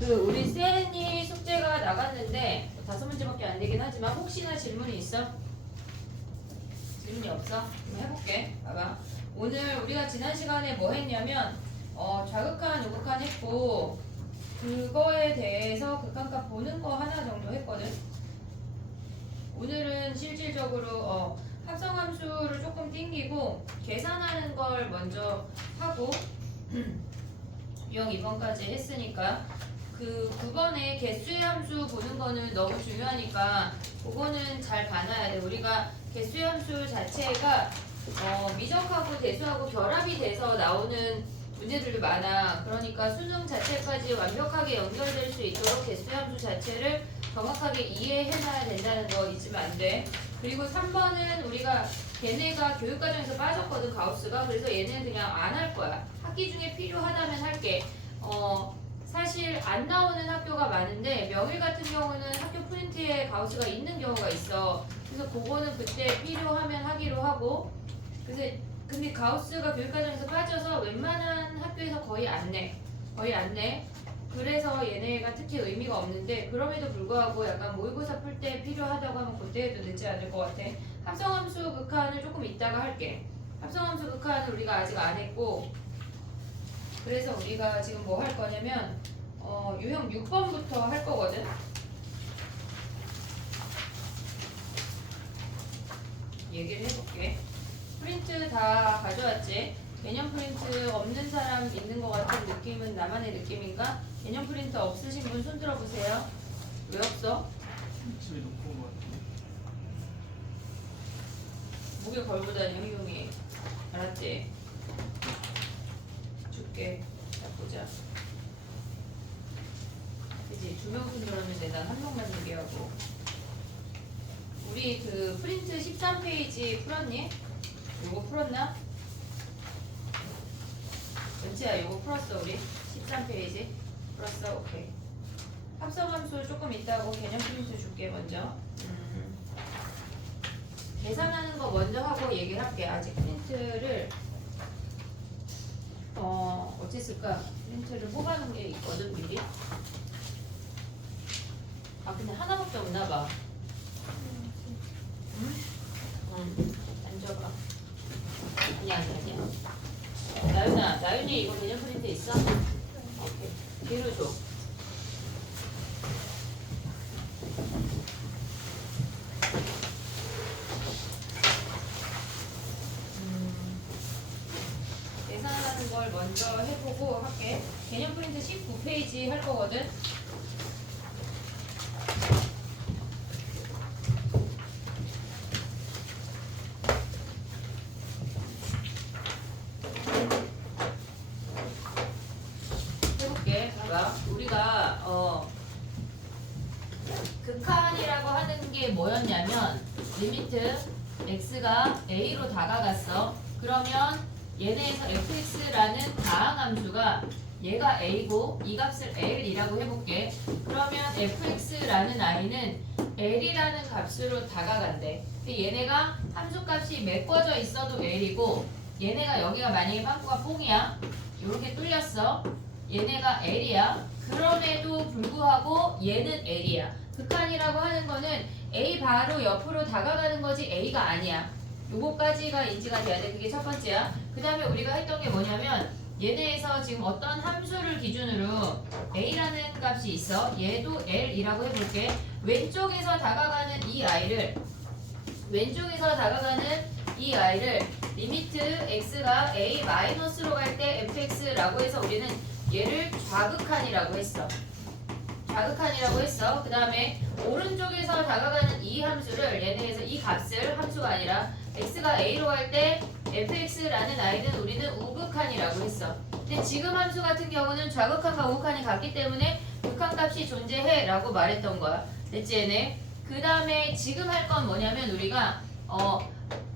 우리 세니 숙제가 나갔는데 5문제밖에 안 되긴 하지만 혹시나 질문이 있어? 질문이 없어? 그럼 해볼게. 봐봐. 오늘 우리가 지난 시간에 뭐 했냐면 좌극한, 우극한 했고 그거에 대해서 극한값 보는 거 하나 정도 했거든. 오늘은 실질적으로 합성함수를 조금 띵기고 계산하는 걸 먼저 하고 유형 2번까지 했으니까 그 9번에 개수의 함수 보는 거는 너무 중요하니까 그거는 잘 봐놔야 돼. 우리가 개수의 함수 자체가 미적하고 대수하고 결합이 돼서 나오는 문제들도 많아. 그러니까 수능 자체까지 완벽하게 연결될 수 있도록 개수의 함수 자체를 정확하게 이해해놔야 된다는 거 잊으면 안 돼. 그리고 3번은 우리가 걔네가 교육과정에서 빠졌거든, 가우스가. 그래서 얘는 그냥 안 할 거야. 학기 중에 필요하다면 할게. 사실 안 나오는 학교가 많은데 명일 같은 경우는 학교 프린트에 가우스가 있는 경우가 있어. 그래서 그거는 그때 필요하면 하기로 하고. 그래서 근데 가우스가 교육과정에서 빠져서 웬만한 학교에서 거의 안 내. 거의 안 내. 그래서 얘네가 특히 의미가 없는데 그럼에도 불구하고 약간 모의고사 풀 때 필요하다고 하면 그때 해도 늦지 않을 것 같아. 합성함수 극한을 조금 이따가 할게. 합성함수 극한은 우리가 아직 안 했고 그래서 우리가 지금 뭐 할 거냐면 유형 6번부터 할 거거든. 얘기를 해볼게. 프린트 다 가져왔지? 개념 프린트 없는 사람 있는 것 같은 느낌은 나만의 느낌인가? 개념 프린트 없으신 분 손 들어보세요. 왜 없어? 집에 놓고 온 것 같은데. 목에 걸고 다녀 희용이. 알았지? 줄게. 자 보자. 그치? 2명 손 들었는데 난 1명만 얘기하고. 우리 그 프린트 13페이지 풀었니? 요거 풀었나? 은지야 요거 풀었어 우리? 13페이지? 풀었어? 오케이. 합성함수 조금 있다고 개념 프린트 줄게 먼저. 계산하는 거 먼저 하고 얘기를 할게. 아직 프린트를 어찌 쓸까? 프린트를 뽑아놓은 게 있거든 미리. 아 근데 하나밖에 없나봐. 응? 앉아봐. 아니야. 나윤이 이거 개념 프린트 있어? 오케이. 뒤로 줘. 계산하는 걸 먼저 해보고 할게. 개념 프린트 19페이지 할 거거든. 해볼게. 봐봐. 우리가 극한이라고 하는 게 뭐였냐면 리미트 x가 a로 다가갔어. 그러면 얘네에서 fx라는 다항함수가 얘가 a고 이 값을 l이라고 해볼게. 그러면 fx라는 i는 l이라는 값으로 다가간대. 얘네가 함수값이 메꿔져 있어도 l이고 얘네가 여기가 만약에 빵꾸가 뽕이야. 요렇게 뚫렸어. 얘네가 l이야. 그럼에도 불구하고 얘는 l이야. 극한이라고 하는 거는 a 바로 옆으로 다가가는 거지 a가 아니야. 요거까지가 인지가 돼야 돼. 그게 첫 번째야. 그 다음에 우리가 했던 게 뭐냐면 얘네에서 지금 어떤 함수를 기준으로 a라는 값이 있어. 얘도 l이라고 해볼게. 왼쪽에서 다가가는 이 i를 리미트 x가 a-로 갈 때 fx라고 해서 우리는 얘를 좌극한이라고 했어. 그 다음에 오른쪽에서 다가가는 이 함수를 얘네에서 이 값을 함수가 아니라 x가 a로 갈 때 fx라는 i는 우리는 우극한이라고 했어. 근데 지금 함수 같은 경우는 좌극한과 우극한이 같기 때문에 극한값이 존재해 라고 말했던 거야. 됐지 얘네? 그 다음에 지금 할 건 뭐냐면 우리가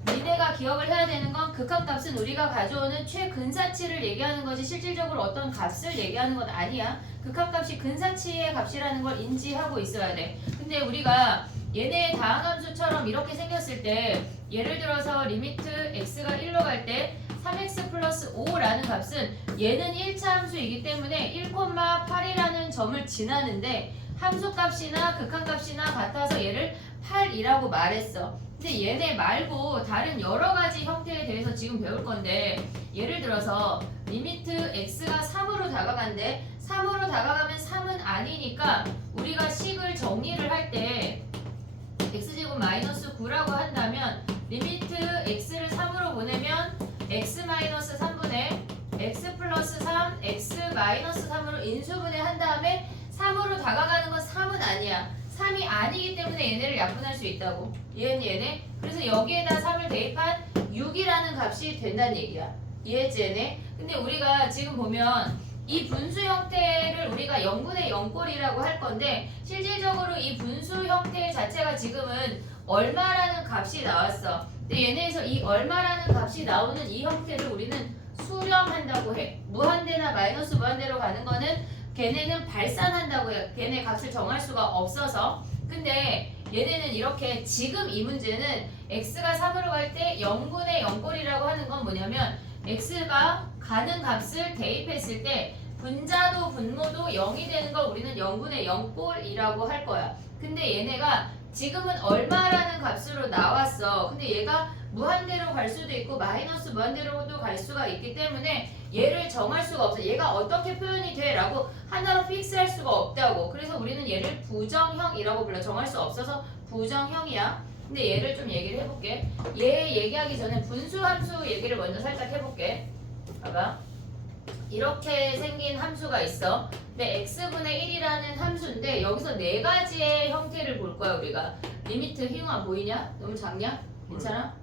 니네가 기억을 해야 되는 건 극한값은 우리가 가져오는 최근사치를 얘기하는 거지 실질적으로 어떤 값을 얘기하는 건 아니야. 극한값이 근사치의 값이라는 걸 인지하고 있어야 돼. 근데 우리가 얘네의 다항함수처럼 이렇게 생겼을 때 예를 들어서 리미트 x가 1로 갈 때 3x 플러스 5라는 값은 얘는 1차 함수이기 때문에 1,8이라는 점을 지나는데 함수값이나 극한값이나 같아서 얘를 8이라고 말했어. 근데 얘네 말고 다른 여러 가지 형태에 대해서 지금 배울 건데 예를 들어서 리미트 x가 3으로 다가간대. 3으로 다가가면 3은 아니니까 우리가 식을 정리를 할 때 x제곱 마이너스 9라고 한다면 리미트 x를 3으로 보내면 x 마이너스 3분의 x 플러스 3 x 마이너스 3으로 인수분해 한 다음에 3으로 다가가는 건 3은 아니야. 3이 아니기 때문에 얘네를 약분할 수 있다고. 얘는 얘네. 그래서 여기에다 3을 대입한 6이라는 값이 된다는 얘기야. 이해했지 얘네? 근데 우리가 지금 보면 이 분수 형태를 우리가 0분의 0꼴이라고 할 건데 실질적으로 이 분수 형태 자체가 지금은 얼마라는 값이 나왔어. 근데 얘네에서 이 얼마라는 값이 나오는 이 형태를 우리는 수렴한다고 해. 무한대나 마이너스 무한대로 가는 거는 걔네는 발산한다고 해. 걔네 값을 정할 수가 없어서. 근데 얘네는 이렇게 지금 이 문제는 x가 3으로 갈 때 0분의 0꼴이라고 하는 건 뭐냐면 x가 가는 값을 대입했을 때 분자도 분모도 0이 되는 걸 우리는 0분의 0꼴이라고 할 거야. 근데 얘네가 지금은 얼마라는 값으로 나왔어. 근데 얘가 무한대로 갈 수도 있고 마이너스 무한대로도 갈 수가 있기 때문에 얘를 정할 수가 없어. 얘가 어떻게 표현이 돼? 라고 하나로 픽스할 수가 없다고. 그래서 우리는 얘를 부정형이라고 불러. 정할 수 없어서 부정형이야. 근데 얘를 좀 얘기를 해볼게. 얘 얘기하기 전에 분수함수 얘기를 먼저 살짝 해볼게. 봐봐. 이렇게 생긴 함수가 있어. 근데 x분의 1이라는 함수인데 여기서 네 가지의 형태를 볼 거야 우리가. 리미트 희용아 보이냐? 너무 작냐? 괜찮아?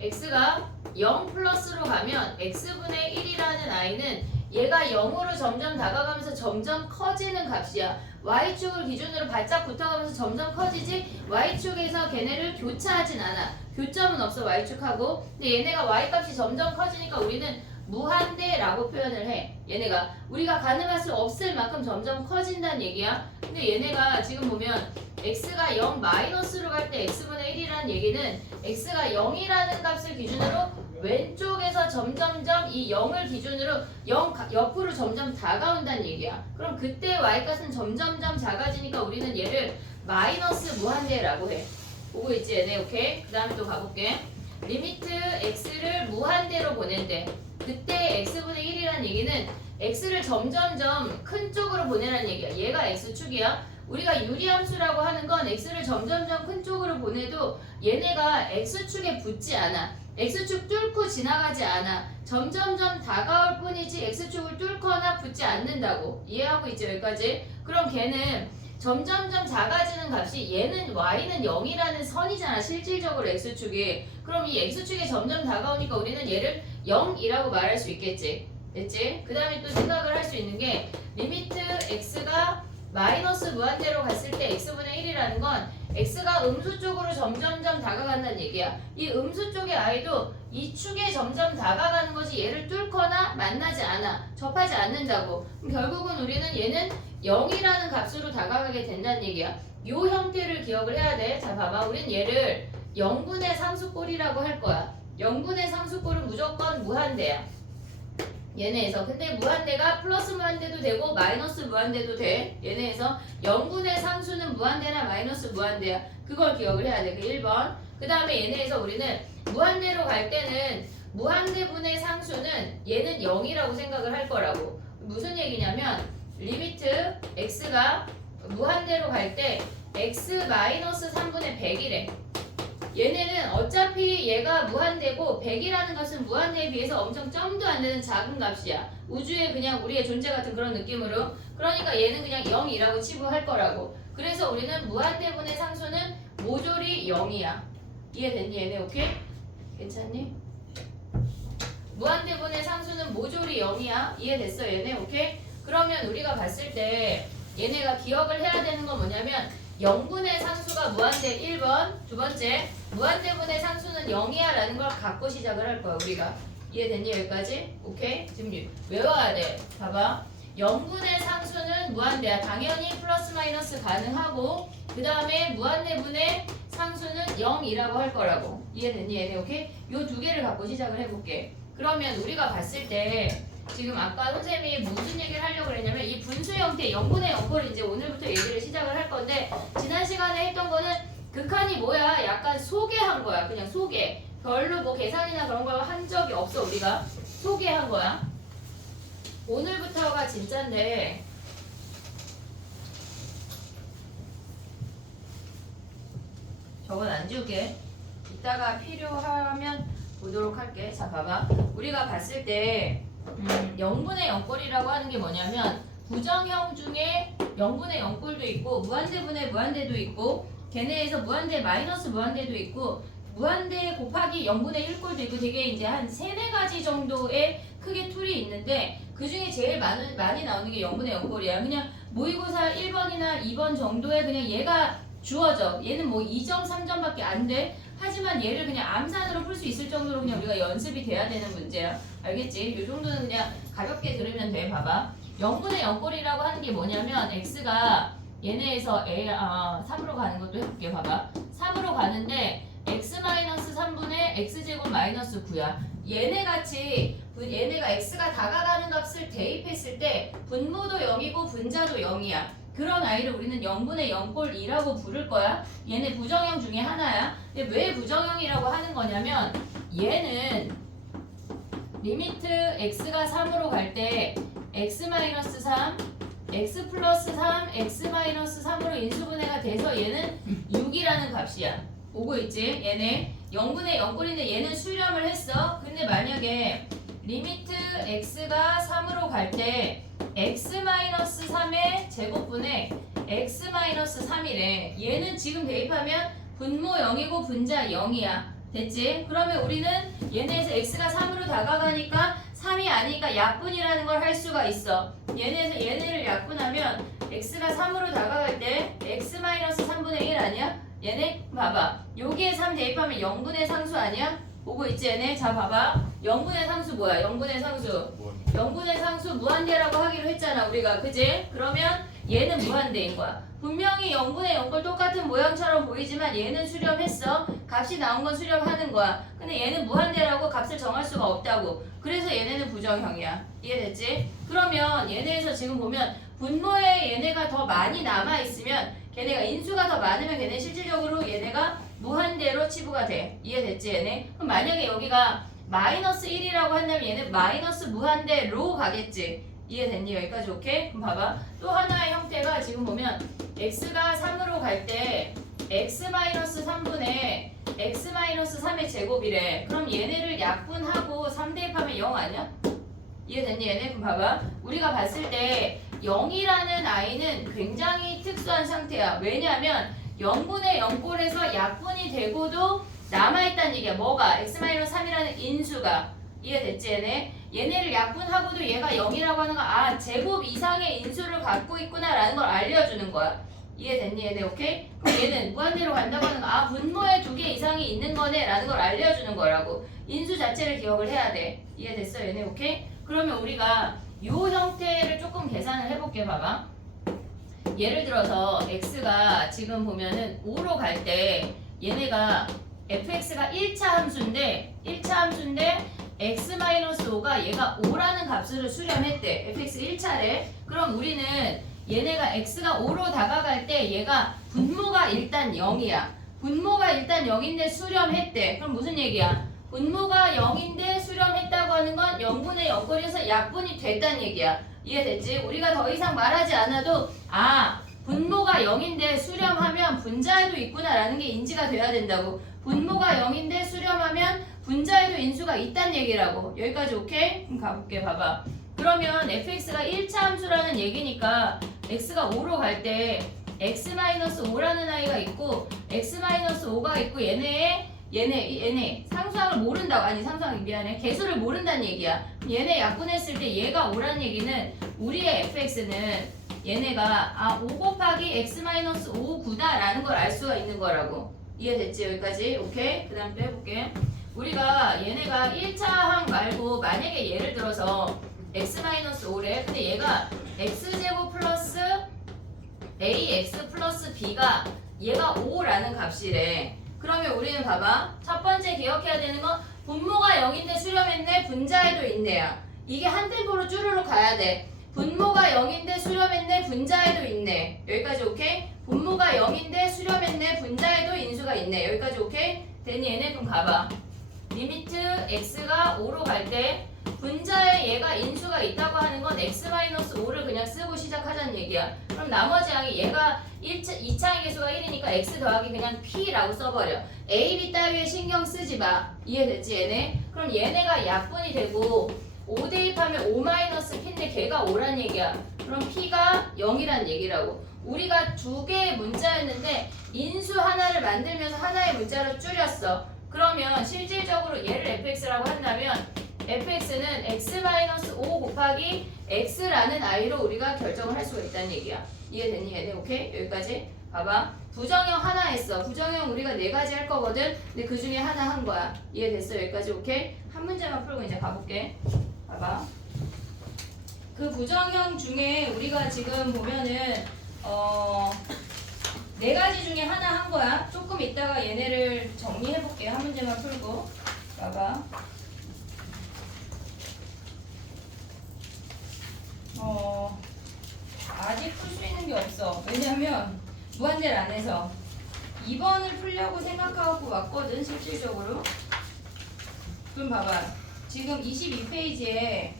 x가 0 플러스로 가면 x분의 1이라는 i는 얘가 0으로 점점 다가가면서 점점 커지는 값이야. y축을 기준으로 바짝 붙어가면서 점점 커지지 y축에서 걔네를 교차하진 않아. 교점은 없어 y축하고. 근데 얘네가 y값이 점점 커지니까 우리는 무한대라고 표현을 해. 얘네가 우리가 가늠할 수 없을 만큼 점점 커진다는 얘기야. 근데 얘네가 지금 보면 x가 0 마이너스로 갈 때 x분의 1이라는 얘기는 x가 0이라는 값을 기준으로 왼쪽에서 점점점 이 0을 기준으로 0 옆으로 점점 다가온다는 얘기야. 그럼 그때 y값은 점점점 작아지니까 우리는 얘를 마이너스 무한대라고 해. 보고 있지 얘네? 오케이? 그 다음에 또 가볼게. 리미트 x를 무한대로 보낸대. 그때 x분의 1이라는 얘기는 x를 점점점 큰 쪽으로 보내라는 얘기야. 얘가 x축이야. 우리가 유리함수라고 하는 건 x를 점점점 큰 쪽으로 보내도 얘네가 x축에 붙지 않아. x축 뚫고 지나가지 않아. 점점점 다가올 뿐이지 x축을 뚫거나 붙지 않는다고. 이해하고 있죠 여기까지? 그럼 걔는 점점점 작아지는 값이 얘는 y는 0이라는 선이잖아. 실질적으로 x축이. 그럼 이 x축에 점점 다가오니까 우리는 얘를 0이라고 말할 수 있겠지. 됐지? 그 다음에 또 생각을 할 수 있는 게 리미트 x가 마이너스 무한대로 갔을 때 x분의 1이라는 건 x가 음수 쪽으로 점점점 다가간다는 얘기야. 이 음수 쪽의 i도 이 축에 점점 다가가는 것이 얘를 뚫거나 만나지 않아. 접하지 않는다고. 그럼 결국은 우리는 얘는 0이라는 값으로 다가가게 된다는 얘기야. 요 형태를 기억을 해야 돼. 자 봐봐. 우린 얘를 0분의 상수꼴이라고 할 거야. 0분의 상수꼴은 무조건 무한대야. 얘네에서. 근데 무한대가 플러스 무한대도 되고 마이너스 무한대도 돼. 얘네에서 0분의 상수는 무한대나 마이너스 무한대야. 그걸 기억을 해야 돼. 그 1번. 그 다음에 얘네에서 우리는 무한대로 갈 때는 무한대분의 상수는 얘는 0이라고 생각을 할 거라고. 무슨 얘기냐면 리미트 x가 무한대로 갈 때 x 마이너스 3분의 100이래. 얘네는 어차피 얘가 무한대고 100이라는 값은 무한대에 비해서 엄청 점도 안 되는 작은 값이야. 우주에 그냥 우리의 존재 같은 그런 느낌으로. 그러니까 얘는 그냥 0이라고 치부할 거라고. 그래서 우리는 무한대분의 상수는 모조리 0이야. 이해됐니 얘네? 오케이? 괜찮니? 무한대분의 상수는 모조리 0이야. 이해됐어 얘네? 오케이? 그러면 우리가 봤을 때 얘네가 기억을 해야 되는 건 뭐냐면 0분의 상수가 무한대 1번. 두 번째, 무한대분의 상수는 0이야 라는 걸 갖고 시작을 할 거야 우리가. 이해됐니 여기까지? 오케이? 지금 외워야 돼. 봐봐. 0분의 상수는 무한대야. 당연히 플러스 마이너스 가능하고 그 다음에 무한대분의 상수는 0이라고 할 거라고. 이해됐니 얘네? 오케이? 요 두 개를 갖고 시작을 해볼게. 그러면 우리가 봤을 때 지금 아까 선생님이 무슨 얘기를 하려고 그랬냐면 이 분수 형태 0분의 0꼴 이제 오늘부터 얘기를 시작을 할 건데 지난 시간에 했던 거는 극한이 뭐야? 약간 소개한 거야. 그냥 소개. 별로 뭐 계산이나 그런 거 한 적이 없어 우리가. 소개한 거야. 오늘부터가 진짜인데 저건 안 지울게. 이따가 필요하면 보도록 할게. 자 봐봐. 우리가 봤을 때 0분의 0꼴이라고 하는 게 뭐냐면 부정형 중에 0분의 0꼴도 있고 무한대분의 무한대도 있고 걔네에서 무한대 마이너스 무한대도 있고 무한대 곱하기 0분의 1꼴도 있고 되게 이제 한 3-4가지 정도의 크게 툴이 있는데 그 중에 제일 많이 나오는 게 0분의 0꼴이야. 그냥 모의고사 1번이나 2번 정도에 그냥 얘가 주어져. 얘는 뭐 2점, 3점밖에 안 돼. 하지만 얘를 그냥 암산으로 풀 수 있을 정도로 그냥 우리가 연습이 돼야 되는 문제야. 알겠지? 이 정도는 그냥 가볍게 들으면 돼. 봐봐. 0분의 0꼴이라고 하는 게 뭐냐면 x가 얘네에서 3으로 가는 것도 해볼게. 봐봐. 3으로 가는데 x-3분의 x제곱 마이너스 9야. 얘네가 x가 다가가는 값을 대입했을 때 분모도 0이고 분자도 0이야. 그런 아이를 우리는 0분의 0꼴이라고 부를 거야. 얘네 부정형 중에 하나야. 근데 왜 부정형이라고 하는 거냐면 얘는 리미트 x가 3으로 갈 때 x-3, x 플러스 3, x-3으로 인수분해가 돼서 얘는 6이라는 값이야. 오고 있지? 얘네 0분의 0꼴인데 얘는 수렴을 했어. 근데 만약에 리미트 x가 3으로 갈 때 x-3의 제곱분의 x-3이래. 얘는 지금 대입하면 분모 0이고 분자 0이야. 됐지? 그러면 우리는 얘네에서 x가 3으로 다가가니까 3이 아니니까 약분이라는 걸 할 수가 있어. 얘네를 약분하면 x가 3으로 다가갈 때 x-3분의 1 아니야? 얘네 봐봐. 여기에 3 대입하면 0분의 상수 아니야? 보고 있지 얘네? 자 봐봐. 0분의 상수 뭐야? 0분의 상수 0분의 상수 무한대라고 하기로 했잖아 우리가. 그지? 그러면 얘는 무한대인 거야. 분명히 0분의 0꼴 똑같은 모양처럼 보이지만 얘는 수렴했어. 값이 나온 건 수렴하는 거야. 근데 얘는 무한대라고 값을 정할 수가 없다고. 그래서 얘네는 부정형이야. 이해됐지? 그러면 얘네에서 지금 보면 분모에 얘네가 더 많이 남아있으면 걔네가 인수가 더 많으면 걔네 실질적으로 얘네가 무한대로 치부가 돼. 이해됐지 얘네? 그럼 만약에 여기가 마이너스 1이라고 한다면 얘는 마이너스 무한대로 가겠지. 이해됐니? 여기까지 오케이? 그럼 봐봐. 또 하나의 형태가 지금 보면 x가 3으로 갈 때 x-3분의 x-3의 제곱이래. 그럼 얘네를 약분하고 3 대입하면 0 아니야? 이해됐니 얘네? 그럼 봐봐. 우리가 봤을 때 0이라는 아이는 굉장히 특수한 상태야. 왜냐하면 0분의 0꼴에서 약분이 되고도 남아있다는 얘기야. 뭐가? x-3이라는 인수가. 이해됐지 얘네? 얘네를 약분하고도 얘가 0이라고 하는 건 제곱 이상의 인수를 갖고 있구나 라는 걸 알려주는 거야. 이해됐니 얘네? 오케이? 그럼 얘는 무한대로 간다고 하는 거 분모에 2개 이상이 있는 거네 라는 걸 알려주는 거라고. 인수 자체를 기억을 해야 돼. 이해됐어 얘네? 오케이? 그러면 우리가 이 형태를 조금 계산을 해볼게. 봐봐. 예를 들어서 x가 지금 보면은 5로 갈 때 얘네가 fx가 1차 함수인데 x-5가 얘가 5라는 값으로 수렴했대. fx 1차래. 그럼 우리는 얘네가 x가 5로 다가갈 때 얘가 분모가 일단 0이야. 분모가 일단 0인데 수렴했대. 그럼 무슨 얘기야? 분모가 0인데 수렴했다고 하는 건 0분의 0꼴에서 약분이 됐다는 얘기야. 이해됐지? 우리가 더 이상 말하지 않아도 분모가 0인데 수렴하면 분자에도 있구나라는 게 인지가 돼야 된다고. 분모가 0인데 수렴하면 분자에도 인수가 있다는 얘기라고. 여기까지 오케이? 그럼 가볼게. 봐봐. 그러면 fx가 1차 함수라는 얘기니까 x가 5로 갈 때 x-5라는 아이가 있고 x-5가 있고 얘네 상수항을 모른다고. 아니 상수항이 미안해. 개수를 모른다는 얘기야. 얘네 약분했을 때 얘가 5라는 얘기는 우리의 fx는 얘네가 5 곱하기 x-5 9다라는 걸 알 수가 있는 거라고. 이해됐지? 여기까지? 오케이? 그 다음 또 해볼게. 우리가 얘네가 1차 항 말고 만약에 예를 들어서 x-5래. 근데 얘가 x제곱 플러스 ax 플러스 b가 얘가 5라는 값이래. 그러면 우리는 봐봐. 첫 번째 기억해야 되는 건 분모가 0인데 수렴했네. 분자에도 있네야. 이게 한 템포로 쭈르륵 가야 돼. 분모가 0인데 수렴했네, 분자에도 있네. 여기까지 오케이? 분모가 0인데 수렴했네, 분자에도 인수가 있네. 여기까지 오케이? 됐니 얘네? 그럼 가봐. 리미트 x가 5로 갈 때 분자에 얘가 인수가 있다고 하는 건 x-5를 그냥 쓰고 시작하자는 얘기야. 그럼 나머지 항이 얘가 2차의 계수가 1이니까 x 더하기 그냥 p라고 써버려. a, b 따위에 신경 쓰지 마. 이해됐지 얘네? 그럼 얘네가 약분이 되고 5 대입하면 5-p인데 걔가 5란 얘기야. 그럼 p가 0이란 얘기라고. 우리가 두 개의 문자였는데 인수 하나를 만들면서 하나의 문자로 줄였어. 그러면 실질적으로 얘를 fx라고 한다면 fx는 x-5 곱하기 x라는 i로 우리가 결정을 할 수가 있다는 얘기야. 이해됐니 얘네? 오케이? 여기까지 봐봐. 부정형 하나 했어. 부정형 우리가 4가지 할 거거든. 근데 그 중에 하나 한 거야. 이해됐어? 여기까지 오케이? 한 문제만 풀고 이제 가볼게. 봐봐. 그 부정형 중에 우리가 지금 보면은 4가지 중에 하나 한 거야. 조금 이따가 얘네를 정리해볼게. 한 문제만 풀고. 봐봐. 아직 풀 수 있는 게 없어. 왜냐면 무한대를 안 해서 2번을 풀려고 생각하고 왔거든 실질적으로. 그럼 봐봐. 지금 22페이지에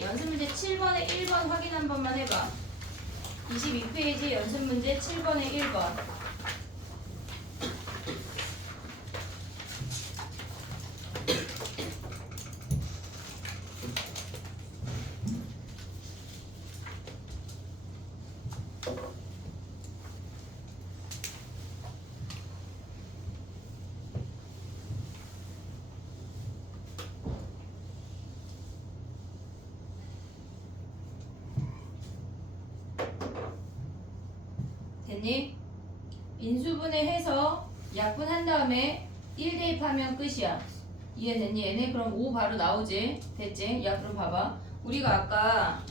연습문제 7번에 1번 확인 한 번만 해봐. 22페이지 연습문제 7번에 1번. 됐니? 인수분해 해서 약분한 다음에 1 대입하면 끝이야. 이해됐니 얘네? 그럼 5 바로 나오지? 됐지? 야 그럼 봐봐. 우리가 아까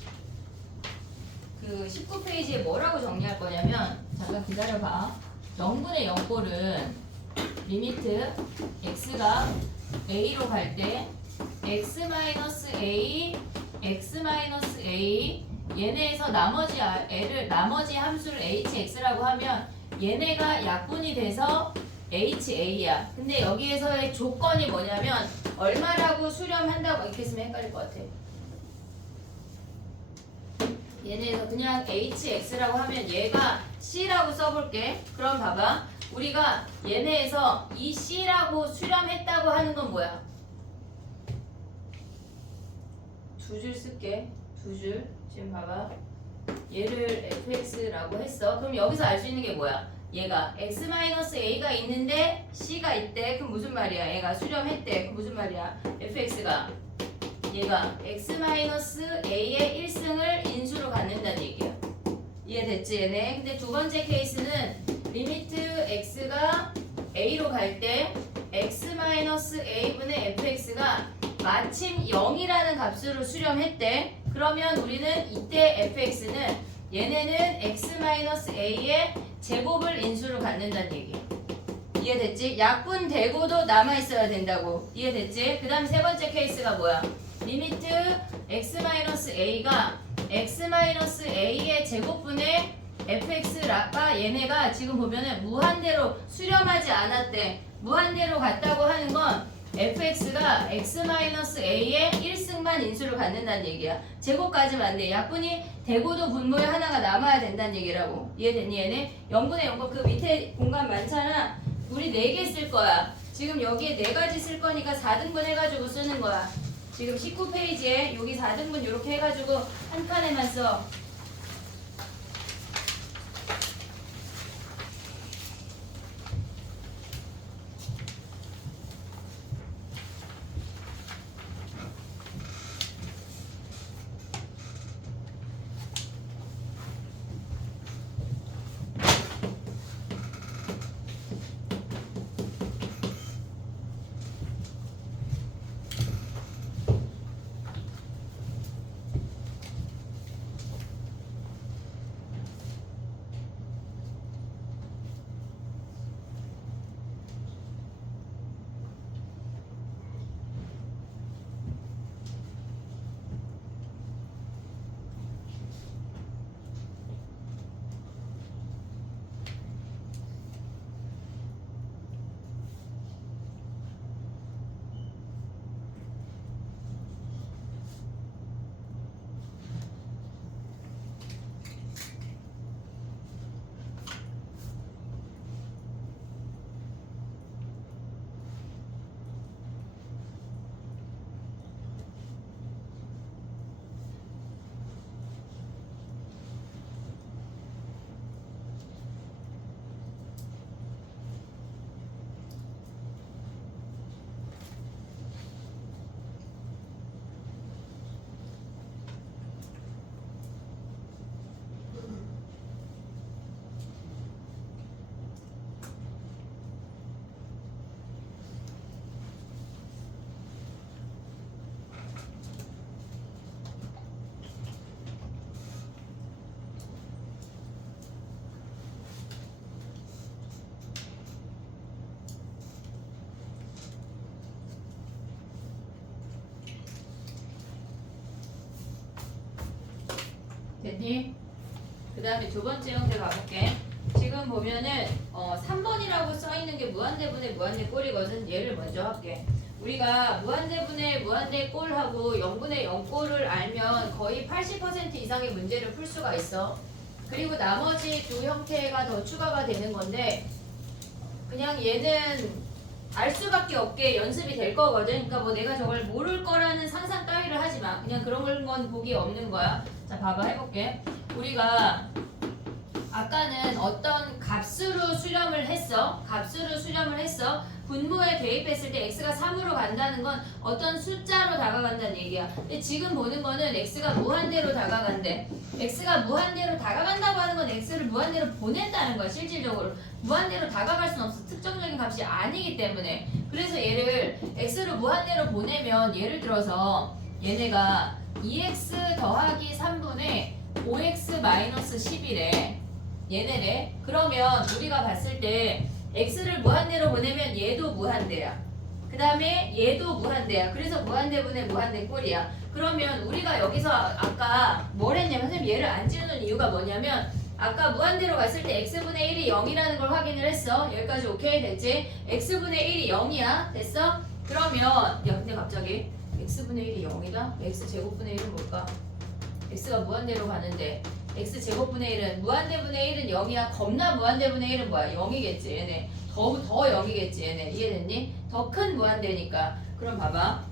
그 19페이지에 뭐라고 정리할 거냐면 잠깐 기다려봐. 0분의 0꼴은 리미트 x가 a로 갈 때 x-a 얘네에서 나머지 함수를 hx라고 하면 얘네가 약분이 돼서 ha야. 근데 여기에서의 조건이 뭐냐면 얼마라고 수렴한다고 이렇게 쓰면 헷갈릴 것 같아. 얘네에서 그냥 hx라고 하면 얘가 c라고 써볼게. 그럼 봐봐. 우리가 얘네에서 이 c라고 수렴했다고 하는 건 뭐야? 2줄 쓸게. 2줄. 지금 봐봐. 얘를 fx라고 했어. 그럼 여기서 알 수 있는 게 뭐야? 얘가 x-a가 있는데 c가 있대. 그럼 무슨 말이야? 얘가 수렴했대. 그럼 무슨 말이야? fx가 얘가 x-a의 1승을 인수로 갖는다는 얘기야. 이해됐지 얘네? 근데 두 번째 케이스는 리미트 x가 a로 갈 때 x-a분의 fx가 마침 0이라는 값으로 수렴했대. 그러면 우리는 이때 fx는 얘네는 x-a의 제곱을 인수로 갖는다는 얘기야. 이해됐지? 약분되고도 남아있어야 된다고. 이해됐지? 그 다음 세 번째 케이스가 뭐야? 리미트 x-a가 x-a의 제곱분의 fx가 얘네가 지금 보면은 무한대로 수렴하지 않았대. 무한대로 갔다고 하는 건 fx가 x-a의 1승만 인수를 갖는다는 얘기야. 제곱까지만 안 돼. 약분이 되고도 분모에 하나가 남아야 된다는 얘기라고. 이해됐니 얘네? 0분의 0거 그 밑에 공간 많잖아. 우리 4개 쓸 거야. 지금 여기에 4가지 쓸 거니까 4등분 해가지고 쓰는 거야. 지금 19페이지에 여기 4등분 이렇게 해가지고 한 칸에만 써. 됐니? 그 다음에 두 번째 형태 가볼게. 지금 보면은 3번이라고 써있는 게 무한대분의 무한대꼴이거든. 얘를 먼저 할게. 우리가 무한대분의 무한대꼴하고 0분의 0꼴을 알면 거의 80% 이상의 문제를 풀 수가 있어. 그리고 나머지 두 형태가 더 추가가 되는 건데 그냥 얘는 알 수밖에 없게 연습이 될 거거든. 그러니까 뭐 내가 저걸 모를 거라는 상상 따위를 하지 마. 그냥 그런 건 보기 없는 거야. 자, 봐봐 해볼게. 우리가 아까는 어떤 값으로 수렴을 했어. 분모에 대입했을 때 x가 3으로 간다는 건 어떤 숫자로 다가간다는 얘기야. 근데 지금 보는 거는 x가 무한대로 다가간대. x가 무한대로 다가간다고 하는 건 x를 무한대로 보낸다는 거야. 실질적으로 무한대로 다가갈 수는 없어. 특정적인 값이 아니기 때문에. 그래서 얘를 x로 무한대로 보내면 예를 들어서 얘네가 2x 더하기 3분의 5x 마이너스 10이래. 얘네래. 그러면 우리가 봤을 때 x를 무한대로 보내면 얘도 무한대야. 그 다음에 얘도 무한대야. 그래서 무한대분의 무한대꼴이야. 그러면 우리가 여기서 아까 뭘 했냐면 선생님 얘를 안 지우는 이유가 뭐냐면 아까 무한대로 갔을 때 x분의 1이 0이라는 걸 확인을 했어. 여기까지 오케이 됐지? x분의 1이 0이야. 됐어? 그러면 야 근데 갑자기 x분의 1이 0이다? x제곱분의 1은 뭘까? x가 무한대로 가는데 x제곱분의 1은 무한대분의 1은 0이야. 겁나 무한대분의 1은 뭐야? 0이겠지 얘네. 더 0이겠지 얘네. 이해됐니? 더 큰 무한대니까. 그럼 봐봐.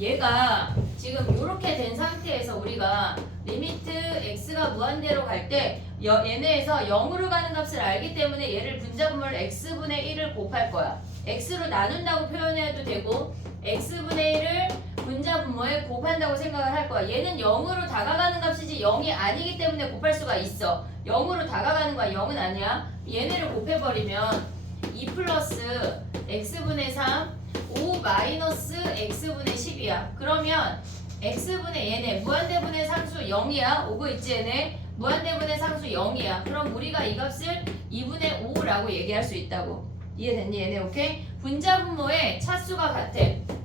얘가 지금 이렇게 된 상태에서 우리가 리미트 x가 무한대로 갈 때 얘네에서 0으로 가는 값을 알기 때문에 얘를 분자분모를 x분의 1을 곱할 거야. x로 나눈다고 표현해도 되고 x분의 1을 분자분모에 곱한다고 생각을 할 거야. 얘는 0으로 다가가는 값이지 0이 아니기 때문에 곱할 수가 있어. 0으로 다가가는 거야. 0은 아니야. 얘네를 곱해버리면 2 플러스 x분의 3 5 마이너스 x분의 10이야. 그러면 x분의 얘네 무한대분의 상수 0이야. 오고 있지 얘네. 무한대분의 상수 0이야. 그럼 우리가 이 값을 2분의 5라고 얘기할 수 있다고. 이해됐니 얘네? 오케이? 분자분모의 차수가 같아.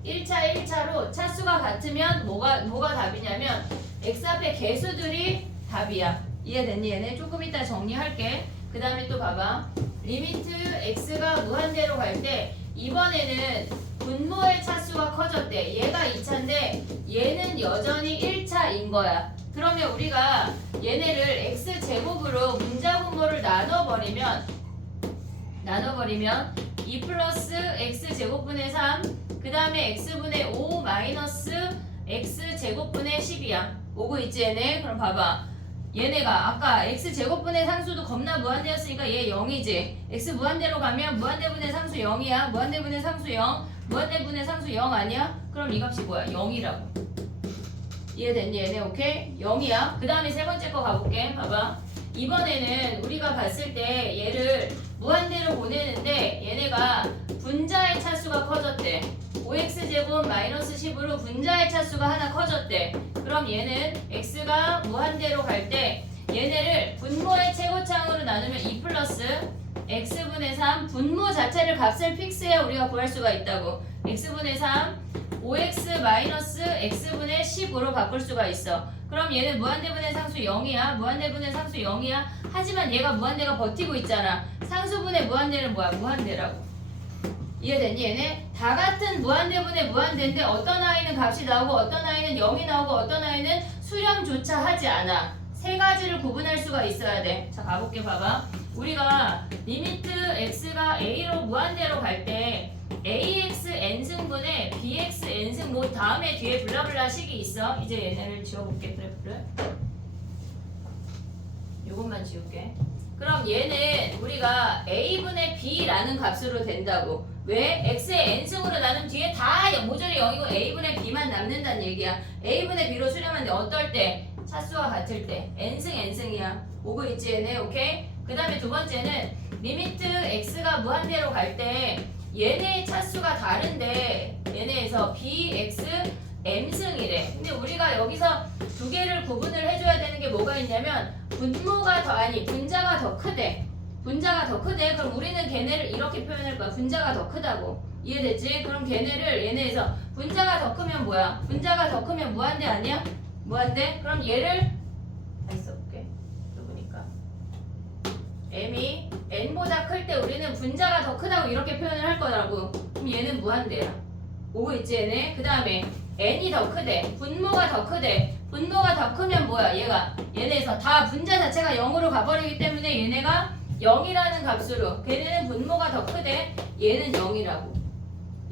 1차로 차수가 같으면 뭐가 답이냐면 x 앞에 개수들이 답이야. 이해됐니 얘네? 조금 이따 정리할게. 그 다음에 또 봐봐. 리미트 x가 무한대로 갈 때 이번에는 분모의 차수가 커졌대. 얘가 2차인데 얘는 여전히 1차인 거야. 그러면 우리가 얘네를 x제곱으로 분자분모를 나눠버리면 2 플러스 x제곱분의 3 그 다음에 x분의 5 마이너스 x제곱분의 10이야. 오고 있지 얘네? 그럼 봐봐. 얘네가 아까 x제곱분의 상수도 겁나 무한대였으니까 얘 0이지. x 무한대로 가면 무한대분의 상수 0이야. 무한대분의 상수 0 무한대분의 상수 0 아니야? 그럼 이 값이 뭐야? 0이라고. 이해됐니 얘네? 오케이? 0이야. 그 다음에 세 번째 거 가볼게. 봐봐. 이번에는 우리가 봤을 때 얘를 무한대로 보내는데 얘네가 분자의 차수가 커졌대. 5x제곱 마이너스 10으로 분자의 차수가 하나 커졌대. 그럼 얘는 x가 무한대로 갈 때 얘네를 분모의 최고차항으로 나누면 2 플러스 x분의 3 분모 자체를 값을 픽스해야 우리가 구할 수가 있다고. x분의 3 5x 마이너스 x분의 10으로 바꿀 수가 있어. 그럼 얘는 무한대분의 상수 0이야. 무한대분의 상수 0이야. 하지만 얘가 무한대가 버티고 있잖아. 상수분의 무한대는 뭐야? 무한대라고. 이해됐니 얘네? 다 같은 무한대분의 무한대인데 어떤 아이는 값이 나오고 어떤 아이는 0이 나오고 어떤 아이는 수렴조차 하지 않아. 세 가지를 구분할 수가 있어야 돼. 자 가볼게. 봐봐. 우리가 리미트 x가 a로 무한대로 갈 때 ax n승분의 bx n승 뭐 다음에 뒤에 블라블라 식이 있어. 이제 얘네를 지워볼게. 그래프를 요것만 지울게. 그럼 얘는 우리가 a분의 b라는 값으로 된다고. 왜? x의 n승으로 나눈 뒤에 다 모조리 0이고 a분의 b만 남는다는 얘기야. a분의 b로 수렴하는데 어떨 때? 차수와 같을 때. n승이야. 오고 있지 얘네? 오케이? 그 다음에 두 번째는 리미트 x가 무한대로 갈 때 얘네의 차수가 다른데 얘네에서 bx m승이래. 근데 우리가 여기서 두 개를 구분을 해줘야 되는 게 뭐가 있냐면 분자가 더 크대. 분자가 더 크대. 그럼 우리는 걔네를 이렇게 표현할 거야. 분자가 더 크다고. 이해됐지? 그럼 걔네를 얘네에서 분자가 더 크면 뭐야? 분자가 더 크면 무한대 아니야? 무한대? 그럼 얘를 다 있어. m이 n보다 클 때 우리는 분자가 더 크다고 이렇게 표현을 할 거라고. 그럼 얘는 무한대야. 오고 있지 얘네. 그 다음에 n이 더 크대. 분모가 더 크대. 분모가 더 크면 뭐야? 얘네에서 다 분자 자체가 0으로 가버리기 때문에 얘네가 0이라는 값으로 걔네는 분모가 더 크대. 얘는 0이라고.